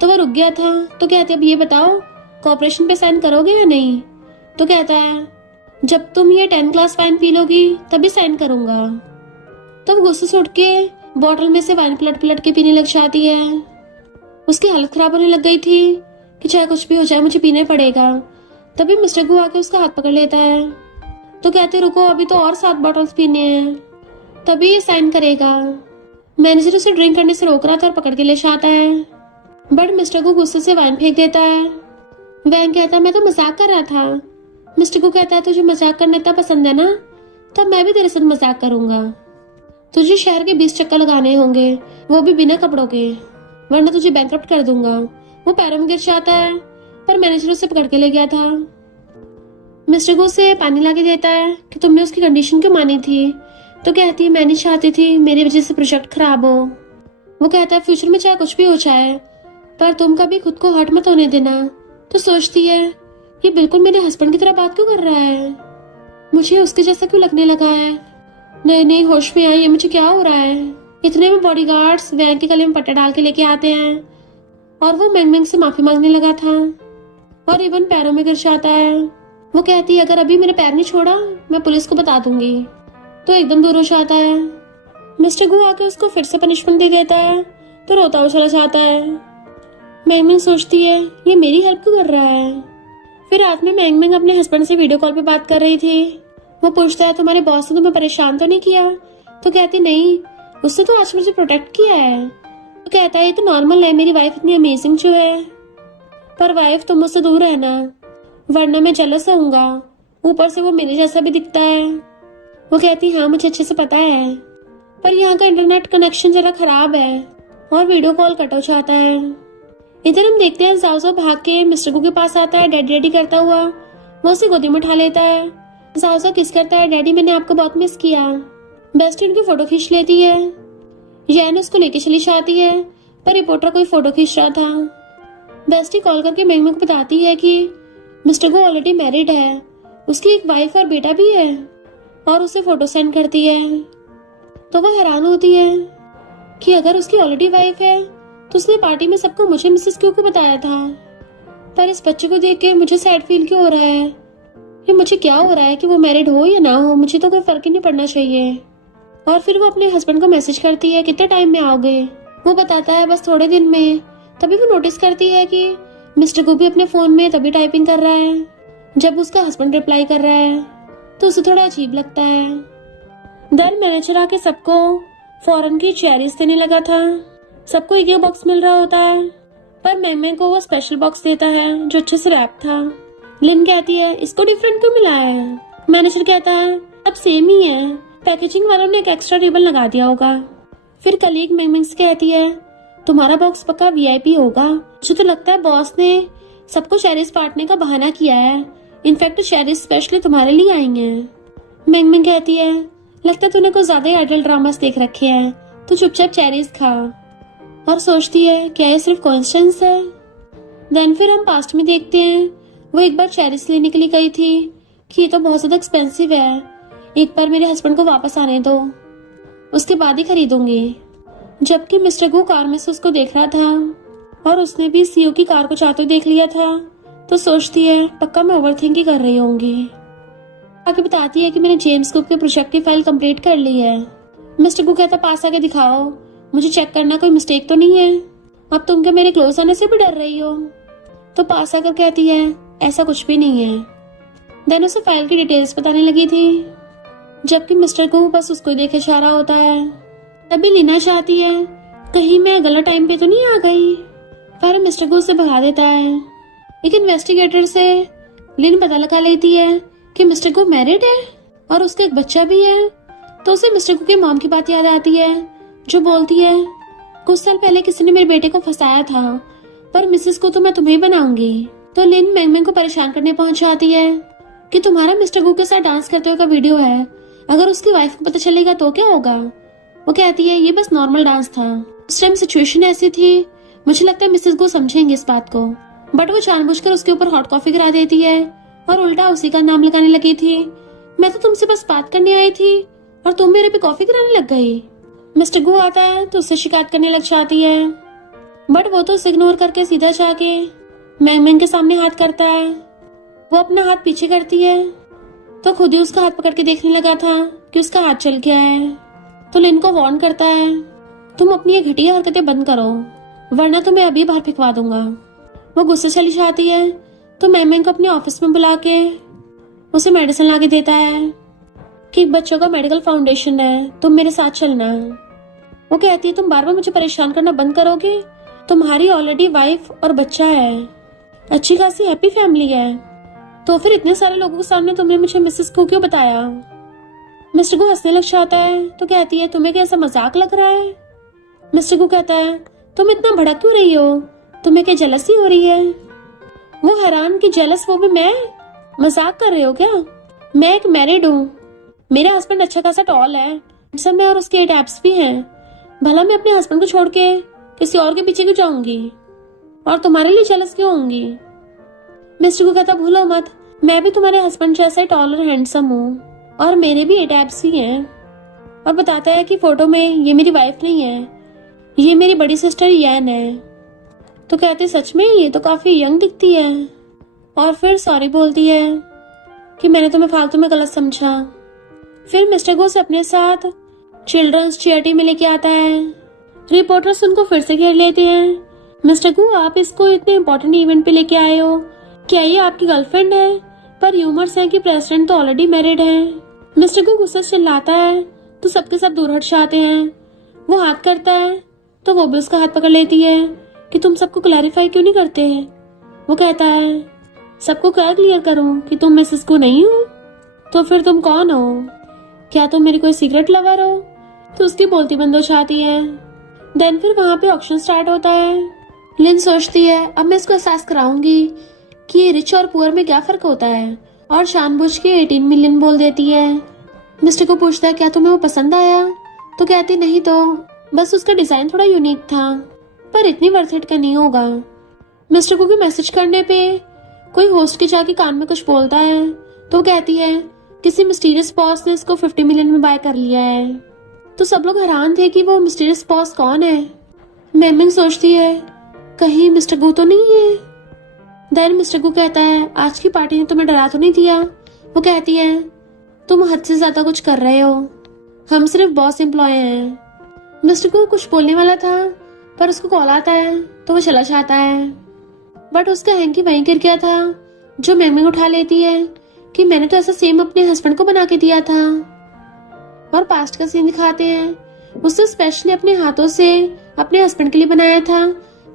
तो वो रुक गया था। तो कहते अब ये बताओ कॉपरेशन पे साइन करोगे या नहीं। तो कहता है जब तुम ये 10 ग्लास वाइन पी लोगी तभी साइन करूंगा। तो वो गुस्से से उठ के बॉटल में से वाइन पलट पलट के पीने लग जाती है। उसकी हालत खराब होने लग गई थी कि चाहे कुछ भी हो जाए मुझे पीना ही पड़ेगा। तभी मिस्टर गु आके उसका हाथ पकड़ लेता है। तो कहते रुको अभी तो और 7 बॉटल्स पीने हैं तभी ये साइन करेगा। मैनेजर उसे ड्रिंक करने से रोक रहा था और पकड़ के ले जाता है बट मिस्टर को गुस्से से वाइन फेंक देता है। वैंग कहता है मैं तो मजाक कर रहा था। मिस्टर को कहता है तुझे मजाक करना इतना पसंद है ना तब मैं भी तेरे साथ मजाक करूंगा। तुझे शहर के 20 चक्कर लगाने होंगे वो भी बिना कपड़ों के वरना तुझे बैंकरप्ट कर दूंगा। वो पैरों में गिर जाता है पर मैनेजर उसे पकड़ के ले गया था। मिस्टर को उसे पानी ला के देता है कि तुमने उसकी कंडीशन क्यों मानी थी। तो कहती है मैं नहीं चाहती थी मेरी वजह से प्रोजेक्ट खराब हो। वो कहता है फ्यूचर में चाहे कुछ भी हो जाए पर तुम कभी खुद को हर्ट मत होने देना। तो सोचती है ये बिल्कुल मेरे हस्बैंड की तरह बात क्यों कर रहा है मुझे उसके जैसा क्यों लगने लगा है। नहीं होश में आई ये मुझे क्या हो रहा है। इतने में बॉडीगार्ड्स वैंग के गले में पट्टा डाल के लेके आते हैं और वो मैंगमिंग से माफी मांगने लगा था और इवन पैरों में गिर जाता है। वो कहती है अगर अभी मेरे पैर नहीं छोड़ा मैं पुलिस को बता दूंगी। तो एकदम दूर हो जाता है। मिस्टर गु आके उसको फिर से पनिशमेंट दे देता है तो रोता हुआ चला जाता है। मैंगमिंग सोचती है ये मेरी हेल्प क्यों कर रहा है। फिर रात में मैंगमिंग अपने हस्बैंड से वीडियो कॉल पे बात कर रही थी। वो पूछता है तुम्हारे बॉस ने तुम्हें परेशान तो नहीं किया। तो कहती नहीं उसने तो आज मुझे प्रोटेक्ट किया है। तो कहता है ये तो नॉर्मल है मेरी वाइफ इतनी अमेजिंग जो है पर वाइफ तुम मुझसे दूर रहना वरना मैं जेलस होऊंगा। ऊपर से वो मेरे जैसा भी दिखता है। वो कहती हाँ मुझे अच्छे से पता है पर यहाँ का इंटरनेट कनेक्शन जरा खराब है और वीडियो कॉल कट हो जाता है। इधर हम देखते हैं जाओ भाग के मिस्टर गु के पास आता है डैडी करता हुआ। वो उसे गोदी में उठा लेता है। जाओ किस करता है डैडी मैंने आपको बहुत मिस किया। बेस्टी उनकी फोटो खींच लेती है। जैन उसको लेके चली जाती है पर रिपोर्टर कोई फोटो खींच रहा था। बेस्टी कॉल करके मैंगमिंग को बताती है कि मिस्टर गु ऑलरेडी मैरिड है उसकी एक वाइफ और बेटा भी है और उसे फोटो सेंड करती है। तो वह हैरान होती है कि अगर उसकी ऑलरेडी वाइफ है तो उसने पार्टी में सबको मुझे मिसेस क्यू को बताया था पर इस बच्चे को देख के मुझे सैड फील क्यों हो रहा है। कि मुझे क्या हो रहा है कि वो मैरिड हो या ना हो, मुझे तो कोई फर्क ही नहीं पड़ना चाहिए। और फिर वो अपने हस्बैंड को मैसेज करती है, कितने टाइम में आओगे? वो बताता है बस थोड़े दिन में। तभी वो नोटिस करती है कि मिस्टर गो भी अपने फोन में तभी टाइपिंग कर रहा है जब उसका हस्बैंड रिप्लाई कर रहा है, तो उसे थोड़ा अजीब लगता है। देन मैनेजर आके सबको फॉरेन की चेरीज देने लगा था। सबको एक एक बॉक्स मिल रहा होता है, पर मैमे को वो स्पेशल बॉक्स देता है जो अच्छे से रैप था। लिन कहती है इसको डिफरेंट क्यों मिला है? मैनेजर कहता है अब सेम ही है, पैकेजिंग वालों ने एक एक्स्ट्रा रिबन लगा दिया होगा। फिर कलीग मैंगमिंग कहती है तुम्हारा बॉक्स पक्का वीआईपी होगा। मुझे तो लगता है बॉस ने सबको चेरीज बांटने का बहाना किया है, इनफैक्ट चेरीज स्पेशली तुम्हारे लिए आई हैं। मैंगमिंग कहती है लगता है तूने कुछ ज्यादा ही एडल्ट ड्रामास देख रखे हैं, तू चुपचाप चेरीज खा। और सोचती है क्या ये सिर्फ कोइंसिडेंस है। देन फिर हम पास्ट में देखते हैं वो एक बार चेरीज लेने के लिए गई थी कि ये तो बहुत ज्यादा एक्सपेंसिव है, एक बार मेरे हस्बैंड को वापस आने दो, उसके बाद ही खरीदूंगी। जबकि मिस्टर गो कार में से उसको देख रहा था और उसने भी सीओ की कार को चाहते हुए देख लिया था, तो सोचती है पक्का मैं ओवरथिंकिंग कर रही होंगी। आगे बताती है कि मैंने जेम्स गुप के प्रोजेक्ट की फाइल कंप्लीट कर ली है। मिस्टर गो कहता पास आके दिखाओ, मुझे चेक करना कोई मिस्टेक तो नहीं है। अब तुम क्या मेरे क्लोज आने से भी डर रही हो? तो पास आकर कहती है ऐसा कुछ भी नहीं है। देन उसे फाइल की डिटेल्स बताने लगी थी, जबकि मिस्टर गो बस उसको देखे जा रहा होता है। तभी लीना चाहती है कहीं मैं गलत टाइम पे तो नहीं आ गई, पर मिस्टर गो उसे भगा देता है। एक इन्वेस्टिगेटर से लिन पता लगा लेती है कि मिस्टर गो मैरिड है और उसका एक बच्चा भी है, तो उसे मिस्टर गो की मॉम की बात याद आती है जो बोलती है कुछ साल पहले किसी ने मेरे बेटे को फंसाया था, पर मिसेस को तो मैं तुम्हें बनाऊंगी। तो लिन मैंगमिंग को परेशान करने पहुंच जाती है कि तुम्हारा मिस्टर गो के साथ डांस करते हुए का वीडियो है, अगर उसकी वाइफ को पता चलेगा तो क्या होगा? वो कहती है ये बस नॉर्मल डांस था, उस टाइम सिचुएशन ऐसी थी, मुझे लगता है मिसेस गो समझेंगे इस बात को। बट वो जानबूझकर उसके ऊपर हॉट कॉफी गिरा देती है और उल्टा उसी का नाम लगाने लगी थी। मैं तो तुमसे बस बात करने आई थी और तुम मेरे पे कॉफी गिराने लग गई। मिस्टर गो आता है तो उससे शिकायत करने लग जाती है, बट वो तो उसे इग्नोर करके सीधा जाके मैंगमिंग के सामने हाथ करता है। वो अपना हाथ पीछे करती है तो खुद ही उसका हाथ पकड़ के देखने लगा था कि उसका हाथ चल गया है। तो लिन को वार्न करता है तुम अपनी ये घटिया हरकतें बंद करो वरना तुम्हें अभी बाहर फेंकवा दूंगा। वो गुस्से चली जाती है तो मैंगमिंग को अपने ऑफिस में बुला के उसे मेडिसिन ला के देता है कि बच्चों का मेडिकल फाउंडेशन है, तुम मेरे साथ चलना। वो कहती है तुम बार बार मुझे परेशान करना बंद करोगे? तुम्हारी ऑलरेडी वाइफ और बच्चा है, अच्छी खासी हैप्पी फैमिली है, तो फिर इतने सारे लोगों के सामने तुमने मुझे मिसेस को क्यों बताया? मिस्टर को हंसने लग जाता है तो कहती है तुम्हें क्या ऐसा मजाक लग रहा है? मिस्टर को कहता है तुम इतना भड़क क्यों रही हो, तुम्हें क्या जेलसी हो रही है? वो हैरान कि जेलस वो भी मैं? मजाक कर रहे हो क्या? मैं एक मैरिड हूँ, मेरा हस्बैंड अच्छा खासा टॉल है, सब में और उसके 8 एब्स भी हैं, भला मैं अपने हस्बैंड को छोड़ के किसी और के पीछे क्यों जाऊंगी और तुम्हारे लिए जेलस क्यों होंगी? मिस्टर को कहता भूलो मत, मैं भी तुम्हारे हस्बैंड जैसा ही टॉल और हैंडसम हूँ और मेरे भी 8 एब्स ही हैं। और बताता है कि फोटो में ये मेरी वाइफ नहीं है, ये मेरी बड़ी सिस्टर यैन है। तो कहते सच में ये तो काफी यंग दिखती है। और फिर सॉरी बोलती है कि मैंने तुम्हें फालतू में गलत समझा। फिर मिस्टर गो से अपने साथ चिल्ड्रंस चैरिटी में लेके आता है। रिपोर्टर्स उनको फिर से घेर लेते हैं। मिस्टर गो आप इसको इतने इम्पोर्टेंट इवेंट पे लेके आए हो, क्या ये आपकी गर्लफ्रेंड है? पर यूमर्स है कि प्रेसिडेंट तो ऑलरेडी मैरिड है। मिस्टर गो गुस्से से चिल्लाता है तो सबके सब दूर हट जाते हैं। वो हाथ करता है तो वो भी उसका हाथ पकड़ लेती है कि तुम सबको क्लैरिफाई क्यों नहीं करते हैं। वो कहता है सबको क्या क्लियर करूं कि तुम मिसेस को नहीं हो, तो फिर तुम कौन हो? क्या तुम मेरी कोई सीक्रेट लवर हो? तो उसकी बोलती बंद हो जाती है। देन फिर वहां पे ऑक्शन स्टार्ट होता है। लिन सोचती है अब मैं इसको एहसास कराऊंगी कि ये रिच और पुअर में क्या फर्क होता है, और जानबूझ के 18 मिलियन बोल देती है। मिस्टर को पूछता है क्या तुम्हें वो पसंद आया? तो कहती नहीं, तो बस उसका डिजाइन थोड़ा यूनिक था, पर इतनी वर्थ इट का नहीं होगा। मिस्टर को मैसेज करने पे कोई होस्ट के जाके कान में कुछ बोलता है तो कहती है किसी मिस्टीरियस बॉस ने इसको 50 मिलियन में बाय कर लिया है। तो सब लोग हैरान थे कि वो मिस्टीरियस बॉस कौन है। मैमिंग सोचती है कहीं मिस्टर गो तो नहीं है। देन मिस्टर गो कहता है आज की पार्टी ने तुम्हें डरा तो नहीं दिया वो कहती है तुम हद से ज्यादा कुछ कर रहे हो, हम सिर्फ बॉस एम्प्लॉय हैं। मिस्टर को कुछ बोलने वाला था पर उसको कॉल आता है तो वो चला जाता है। बट उसका हैंकी वहीं गिर गया था जो मैंग उठा लेती है कि मैंने तो ऐसा सेम अपने हस्बैंड को बना के दिया था। और पास्ट का सीन दिखाते हैं, उसने स्पेशली अपने हाथों से अपने हस्बैंड के लिए बनाया था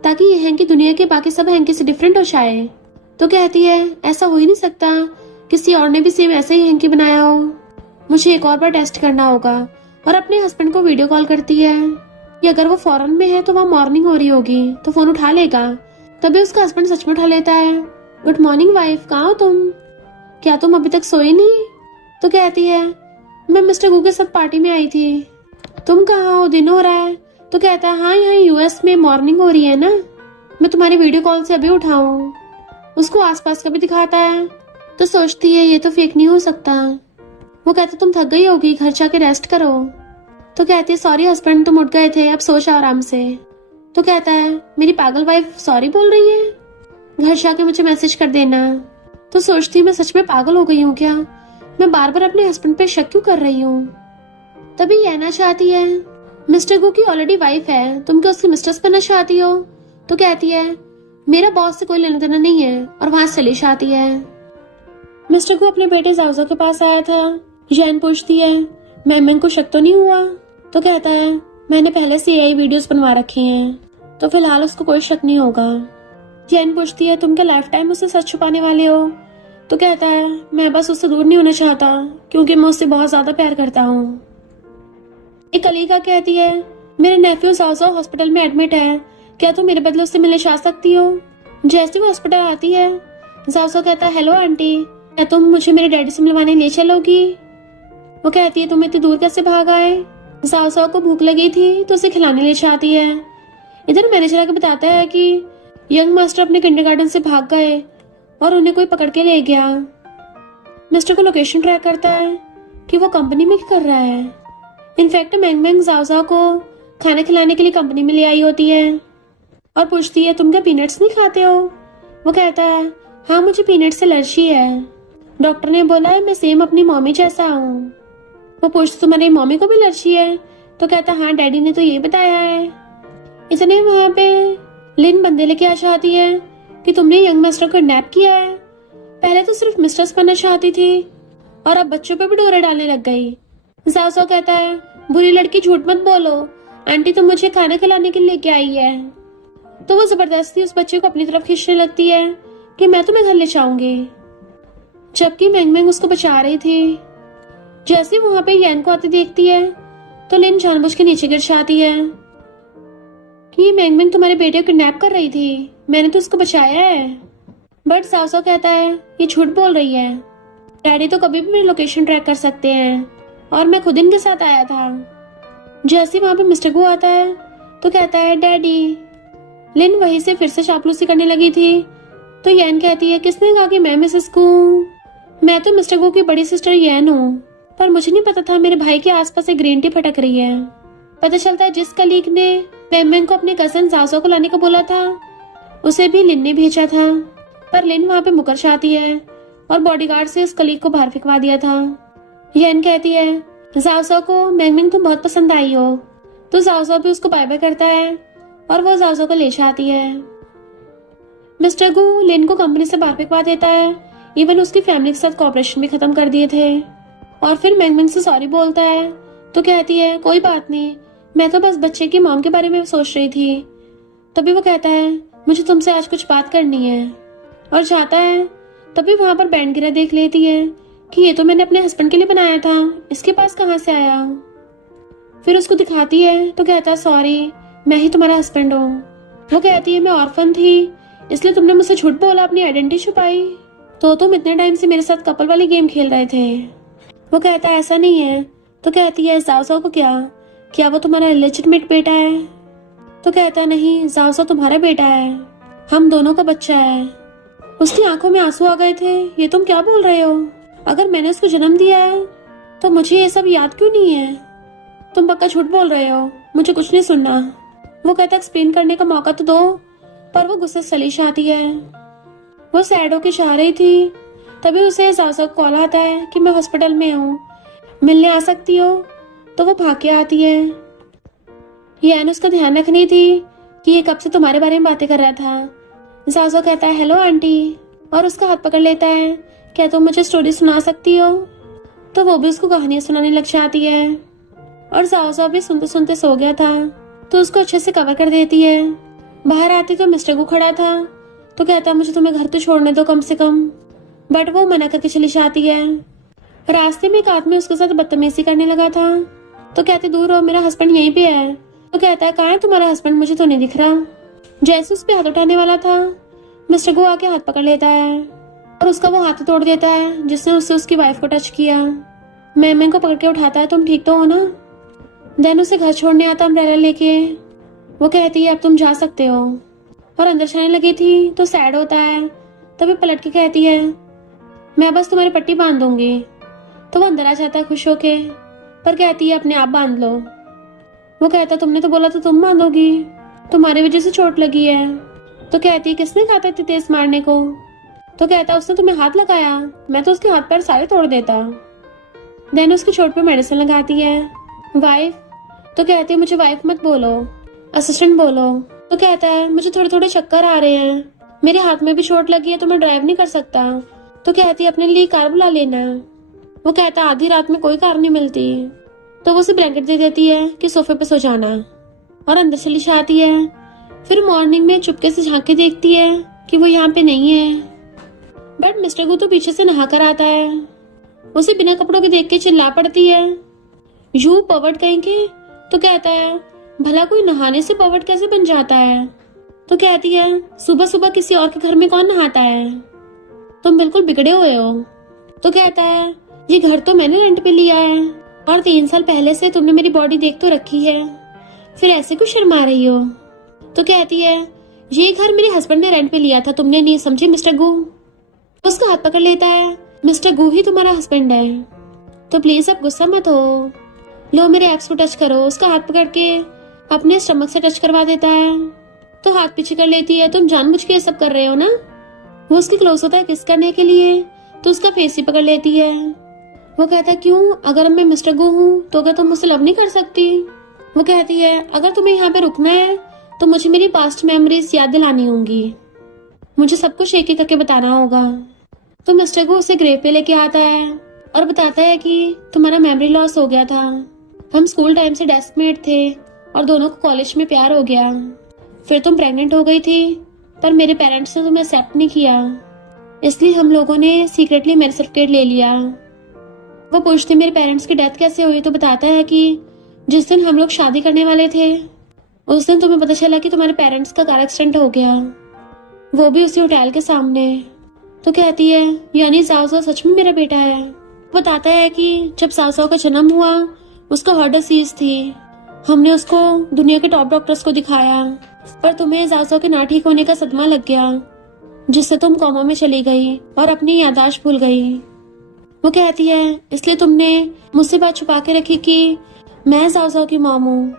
ताकि ये हैंकी दुनिया के बाकी सब हैंकी से डिफरेंट हो जाए। तो कहती है ऐसा हो ही नहीं सकता, किसी और ने भी सेम ऐसा ही हैंकी बनाया हो, मुझे एक और बार टेस्ट करना होगा। और अपने हस्बैंड को वीडियो कॉल करती है कि अगर वो फॉरेन में है तो वहाँ मॉर्निंग हो रही होगी तो फोन उठा लेगा। तभी उसका हस्बैंड सच में उठा लेता है, गुड मॉर्निंग वाइफ, कहाँ हो तुम, क्या तुम अभी तक सोई नहीं? तो कहती है मैं मिस्टर गू के साथ पार्टी में आई थी, तुम कहाँ हो, दिन हो रहा है? तो कहता है हाँ यहाँ यूएस में मॉर्निंग हो रही है ना, मैं तुम्हारी वीडियो कॉल से अभी उठाऊं। उसको आसपास का भी दिखाता है तो सोचती है ये तो फेक नहीं हो सकता। वो कहता तुम थक गई होगी, घर जाके रेस्ट करो। तो कहती है सॉरी हस्बैंड, तुम उठ गए थे, अब सो जाओ आराम से। तो कहता है मेरी पागल वाइफ सॉरी बोल रही है, घर जाके मुझे मैसेज कर देना। तो सोचती मैं सच में पागल हो गई हूँ क्या, मैं बार बार अपने हस्बैंड पे शक क्यों कर रही हूँ। तभी कहना चाहती है मिस्टर गू की ऑलरेडी वाइफ है, तुम क्या उसकी मिस्ट्रेस बनना चाहती हो? तो कहती है मेरा बॉस से कोई लेना देना नहीं है, और वहां से चली जाती है। मिस्टर गू अपने बेटे जाओजा के पास आया था। जैन पूछती है मैम को शक तो नहीं हुआ? तो कहता है मैंने पहले से एआई वीडियोस बनवा रखी हैं तो फिलहाल उसको कोई शक नहीं होगा। जैन पूछती है तुम क्या लाइफ टाइम उससे सच छुपाने वाले हो? तो कहता है मैं बस उससे दूर नहीं होना चाहता क्योंकि मैं उससे बहुत ज्यादा प्यार करता हूँ। एक कलीगा कहती है मेरे नेफ्यू जाओजा हॉस्पिटल में एडमिट है, क्या तुम मेरे बदले उससे मिलने जा सकती हो? जैसे वो हॉस्पिटल आती है जाओजा कहता है हेलो आंटी, क्या तुम मुझे मेरे डैडी से मिलवाने ले चलोगी? वो कहती है तुम इतनी दूर कैसे भाग आए? जाओजा को भूख लगी थी तो उसे खिलाने ले जाती है। इधर मैनेजर आके बताता है कि यंग मास्टर अपने किंडरगार्टन से भाग गए और उन्हें कोई पकड़ के ले गया। मिस्टर को लोकेशन ट्रैक करता है कि वो कंपनी में क्या कर रहा है। इनफैक्ट मैंग जाओजा को खाना खिलाने के लिए कंपनी में ले आई होती है और पूछती है तुम क्या पीनट्स नहीं खाते हो? वो कहता है हाँ मुझे पीनट से एलर्जी है, डॉक्टर ने बोला है मैं सेम अपनी मम्मी जैसा हूँ। वो पूछती तुम्हारी मम्मी को भी एलर्जी है? तो कहता हाँ डैडी ने तो ये बताया है। इतने वहां पे लिन बंदे लेके आ जाती है कि तुमने यंग मास्टर को किडनैप किया है, पहले तो सिर्फ मिस्ट्रेस बनना चाहती थी और अब बच्चों पे भी डोरे डालने लग गई। जाओजा कहता है बुरी लड़की झूठ मत बोलो, आंटी तो मुझे खाना खिलाने के लिए लेके आई है। तो वो जबरदस्ती उस बच्चे को अपनी तरफ खींचने लगती है कि मैं तुम्हें घर ले जाऊंगी, जबकि मैंग उसको बचा रही थी। जैसे वहां पे यैन को आती देखती है तो लिन जानबूझ के नीचे गिर जाती है कि मैंग तुम्हारे बेटे को किडनैप कर रही थी, मैंने तो उसको बचाया है। बट जाओजा कहता है ये झूठ बोल रही है, डैडी तो कभी भी मेरी लोकेशन ट्रैक कर सकते हैं और मैं खुद इनके साथ आया था। जैसे वहां पे मिस्टर गू आता है तो कहता है डैडी। लिन वहीं से फिर से चापलूसी करने लगी थी तो यैन कहती है किसने कहा कि मैं मिसेस गू? मैं तो मिस्टर गू की बड़ी सिस्टर यैन हूँ, पर मुझे नहीं पता था मेरे भाई के आसपास एक ग्रीन टी फटक रही है। पता चलता है जिस कलीग ने मैंग को अपने कजन जाओजा को लाने को बोला था उसे भी लिन ने भेजा था, पर लिन वहां पे मुकर जाती है और बॉडीगार्ड से उस कलीग को बाहर फेंकवा दिया था। यैन कहती है जाओजा को मैंग तुम बहुत पसंद आई हो, तो जाओजा भी उसको बाय बाय करता है और वो जाओजा को ले जाती है। मिस्टर गू लिन को कंपनी से बाहर फेंकवा देता है, इवन उसकी फैमिली के साथ कॉपरेशन भी खत्म कर दिए थे। और फिर मैंग से सॉरी बोलता है तो कहती है कोई बात नहीं, मैं तो बस बच्चे की मॉम के बारे में सोच रही थी। तभी वो कहता है मुझे तुमसे आज कुछ बात करनी है और जाता है। तभी वहां पर बैंड गिरा देख लेती है कि ये तो मैंने अपने हस्बैंड के लिए बनाया था, इसके पास कहाँ से आया। फिर उसको दिखाती है तो कहता है सॉरी मैं ही तुम्हारा हस्बैंड हूँ। वो कहती है मैं ऑर्फन थी इसलिए तुमने मुझसे झूठ बोला, अपनी आइडेंटिटी छुपाई, तो तुम इतने टाइम से मेरे साथ कपल वाली गेम खेल रहे थे। वो कहता है ऐसा नहीं है। तो कहती है जाओजा को क्या वो तुम्हारा इलेजिटिमेट बेटा है? तो कहता है नहीं, जाओजा तुम्हारा बेटा है, हम दोनों का बच्चा है। उसकी आंखों में आंसू आ गए थे, ये तुम क्या बोल रहे हो? अगर मैंने उसको जन्म दिया है तो मुझे ये सब याद क्यों नहीं है? तुम पक्का झूठ बोल रहे हो, मुझे कुछ नहीं सुनना। वो कहता है एक्सप्लेन करने का मौका तो दो, पर वो गुस्से से चली जाती है। वो सैड होके जा रही थी तभी उसे जाओ को कॉल आता है कि मैं हॉस्पिटल में हूँ, मिलने आ सकती हो। तो वो भाग के आती है। यान उसका ध्यान रखनी थी कि ये कब से तुम्हारे बारे में बातें कर रहा था। जाओ कहता है हेलो आंटी, और उसका हाथ पकड़ लेता है, क्या तुम मुझे स्टोरी सुना सकती हो। तो वो भी उसको कहानियां सुनाने लग जाती है। और जाओ भी सुनते सुनते सो गया था, तो उसको अच्छे से कवर कर देती है। बाहर आती तो मिस्टर गु खड़ा था, तो कहता है मुझे तुम्हें घर तो छोड़ने दो कम से कम, बट वो मना करके चली जाती है। रास्ते में एक आदमी उसके साथ बदतमीजी करने लगा था, तो कहते दूर हो, मेरा हस्बैंड यहीं पे है। तो कहता है कहाँ है तुम्हारा हस्बैंड, मुझे तो नहीं दिख रहा। जैसे उस पे हाथ उठाने वाला था, मिस्टर गो आके हाथ पकड़ लेता है और उसका वो हाथ तोड़ देता है जिसने उससे उसकी वाइफ को टच किया। मैम को पकड़ के उठाता है, तुम ठीक तो हो ना। देन उसे घर छोड़ने आता अम्ब्रेला लेके। वो कहती है अब तुम जा सकते हो, और अंदर जाने लगी थी तो सैड होता है। तभी पलट के कहती है मैं बस तुम्हारी पट्टी बांध दूंगी। तो वो अंदर आ जाता है खुश होके, पर कहती है अपने आप बांध लो। वो कहता तुमने तो बोला था तुम बांधोगी, तुम्हारी वजह से चोट लगी है। तो कहती है किसने कहा था इतनी तेज मारने को। तो कहता उसने तुम्हें हाथ लगाया, मैं तो उसके हाथ पैर सारे तोड़ देता। देन उसकी चोट पे मेडिसिन लगाती है। वाइफ, तो कहती है मुझे वाइफ मत बोलो, असिस्टेंट बोलो। तो कहता है मुझे थोड़े थोड़े चक्कर आ रहे हैं, मेरे हाथ में भी चोट लगी है तो मैं ड्राइव नहीं कर सकता। तो कहती है अपने लिए कार बुला लेना। वो कहता आधी रात में कोई कार नहीं मिलती। तो वो उसे ब्लैंकेट दे देती है कि सोफे पे सो जाना, और अंदर चली जाती है। फिर मॉर्निंग में चुपके से झांक के देखती है कि वो यहाँ पे नहीं है, बट मिस्टर गु तो पीछे से नहा कर आता है। उसे बिना कपड़ों के देख के चिल्ला पड़ती है यू पवर्ट कहेंगे। तो कहता है भला कोई नहाने से पवर्ट कैसे बन जाता है। तो कहती है सुबह सुबह किसी और के घर में कौन नहाता है, तुम बिल्कुल बिगड़े हुए हो। तो कहता है ये घर तो मैंने रेंट पे लिया है, और 3 साल पहले से तुमने मेरी बॉडी देख तो रखी है, फिर ऐसे क्यों शर्मा रही हो। तो कहती है ये घर मेरे हस्बैंड ने रेंट पे लिया था, तुमने नहीं समझे मिस्टर गु। उसका हाथ पकड़ लेता है, मिस्टर गु ही तुम्हारा हस्बैंड है, तो प्लीज अब गुस्सा मत हो, लो मेरे एब्स को टच करो। उसका हाथ पकड़ के अपने स्टमक से टच करवा देता है। तो हाथ पीछे कर लेती है, तुम जानबूझ के ये सब कर रहे हो ना। वो उसकी क्लोज होता है किस करने के लिए, तो उसका फेस ही पकड़ लेती है। वो कहता है क्यों, अगर मैं मिस्टर गु हूँ तो क्या तुम मुझसे लव नहीं कर सकती। वो कहती है अगर तुम्हें यहाँ पे रुकना है तो मुझे मेरी पास्ट मेमोरीज याद दिलानी होंगी, मुझे सब कुछ एक एक करके बताना होगा। तो मिस्टर गु उसे ग्रेव पे लेके आता है और बताता है कि तुम्हारा मेमोरी लॉस हो गया था, हम स्कूल टाइम से डेस्कमेट थे और दोनों को कॉलेज में प्यार हो गया, फिर तुम प्रेग्नेंट हो गई थी, पर मेरे पेरेंट्स ने तुम्हें एक्सेप्ट नहीं किया, इसलिए हम लोगों ने सीक्रेटली मैरिज सर्टिफिकेट ले लिया। वो पूछती मेरे पेरेंट्स की डेथ कैसे हुई। तो बताता है कि जिस दिन हम लोग शादी करने वाले थे उस दिन तुम्हें पता चला कि तुम्हारे पेरेंट्स का कार एक्सीडेंट हो गया, वो भी उसी होटल के सामने। तो कहती है यानी जाओ सच में मेरा बेटा है। बताता है कि जब साओ का जन्म हुआ उसको हार्ट डिसीज थी, हमने उसको दुनिया के टॉप डॉक्टर्स को दिखाया, पर तुम्हें जाओ के ना ठीक होने का सदमा लग गया, जिससे तुम कोमा में चली गई और अपनी याददाश्त भूल गई। वो कहती है इसलिए तुमने मुझसे बात छुपा के रखी कि मैं जाओ की मॉम हूँ।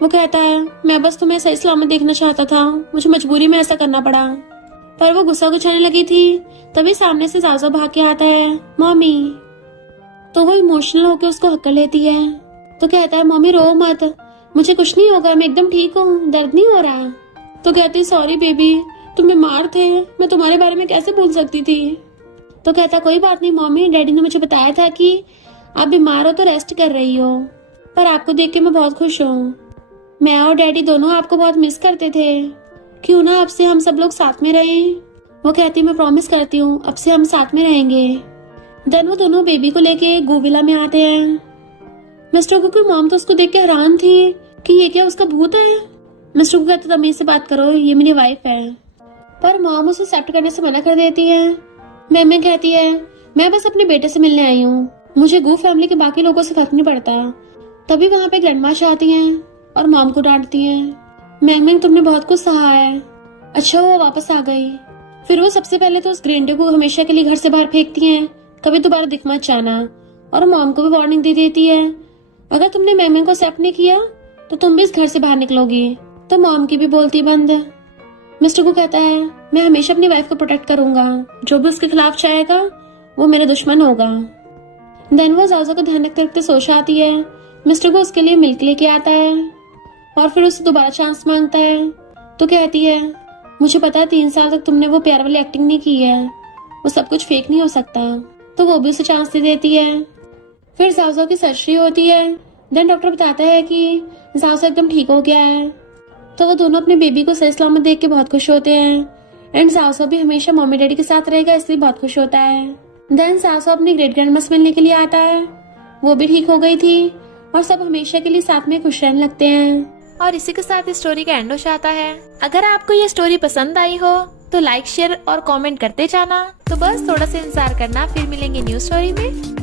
वो कहता है मैं बस तुम्हें सही सलामत देखना चाहता था, मुझे मजबूरी में ऐसा करना पड़ा। पर वो गुस्सा गुछाने लगी थी, तभी सामने से जाओ भाग के आता है मॉमी। तो वो इमोशनल होकर उसको हक्कर लेती है। तो कहता है मम्मी रो मत, मुझे कुछ नहीं होगा, मैं एकदम ठीक हूँ, दर्द नहीं हो रहा। तो कहती सॉरी बेबी, तुम बीमार थे, मैं तुम्हारे बारे में कैसे भूल सकती थी। तो कहता कोई बात नहीं मम्मी, डैडी ने मुझे बताया था कि आप बीमार हो तो रेस्ट कर रही हो, पर आपको देख के मैं बहुत खुश हूँ, मैं और डैडी दोनों आपको बहुत मिस करते थे, क्यों ना अब से हम सब लोग साथ में रहें। वो कहती मैं प्रॉमिस करती हूँ अब से हम साथ में रहेंगे। देन वो दोनों बेबी को लेके गोविला में आते हैं। मिस्टर गु की मॉम तो उसको देख के हैरान थी कि ये क्या उसका भूत है। मिस्टर गु कहते तमीज से बात करो, ये मेरी वाइफ है, पर मॉम उसे एक्सेप्ट करने से मना कर देती है। मैम कहती है मैं बस अपने बेटे से मिलने आई हूँ, मुझे गु फैमिली के बाकी लोगों से फर्क नहीं पड़ता। तभी वहाँ पे ग्रैंडमा आती हैं और मॉम को डांटती हैं, मैम तुमने बहुत कुछ सहा है। अच्छा वो वापस आ गई। फिर वो सबसे पहले तो उस ग्रेंडे को हमेशा के लिए घर से बाहर फेंकती हैं, कभी दोबारा दिख मत जाना, और मॉम को भी वार्निंग दे देती है अगर तुमने मैम को एक्सेप्ट नहीं किया तो तुम भी इस घर से बाहर निकलोगी। तो मॉम की भी बोलती बंद। मिस्टर को कहता है मैं हमेशा अपनी वाइफ को प्रोटेक्ट करूंगा, जो भी उसके खिलाफ चाहेगा वो मेरा दुश्मन होगा। देन वो जाओ का ध्यान रखते रखते सोच आती है। मिस्टर को उसके लिए मिल्क लेके आता है और फिर उससे दोबारा चांस मांगता है। तो कहती है, मुझे पता है 3 साल तक तुमने वो प्यार वाली एक्टिंग नहीं की है, वो सब कुछ फेक नहीं हो सकता। तो वो भी उसे चांस दे देती है। फिर जाओ की सर्जरी होती है। देन डॉक्टर बताता है कि जाओ एकदम ठीक हो गया है। तो वो दोनों अपने बेबी को सही सलामत देख के बहुत खुश होते हैं। एंड जाओ भी हमेशा मम्मी डैडी के साथ रहेगा इसलिए बहुत खुश होता है। देन जाओ अपनी ग्रेट ग्रैंड मस मिलने के लिए आता है। वो भी ठीक हो गई थी और सब हमेशा के लिए साथ में खुश रहने लगते हैं। और इसी के साथ इस स्टोरी का एंड हो जाता है। अगर आपको ये स्टोरी पसंद आई हो तो लाइक शेयर और कमेंट करते जाना। तो बस थोड़ा सा इंतजार करना, फिर मिलेंगे न्यू स्टोरी में।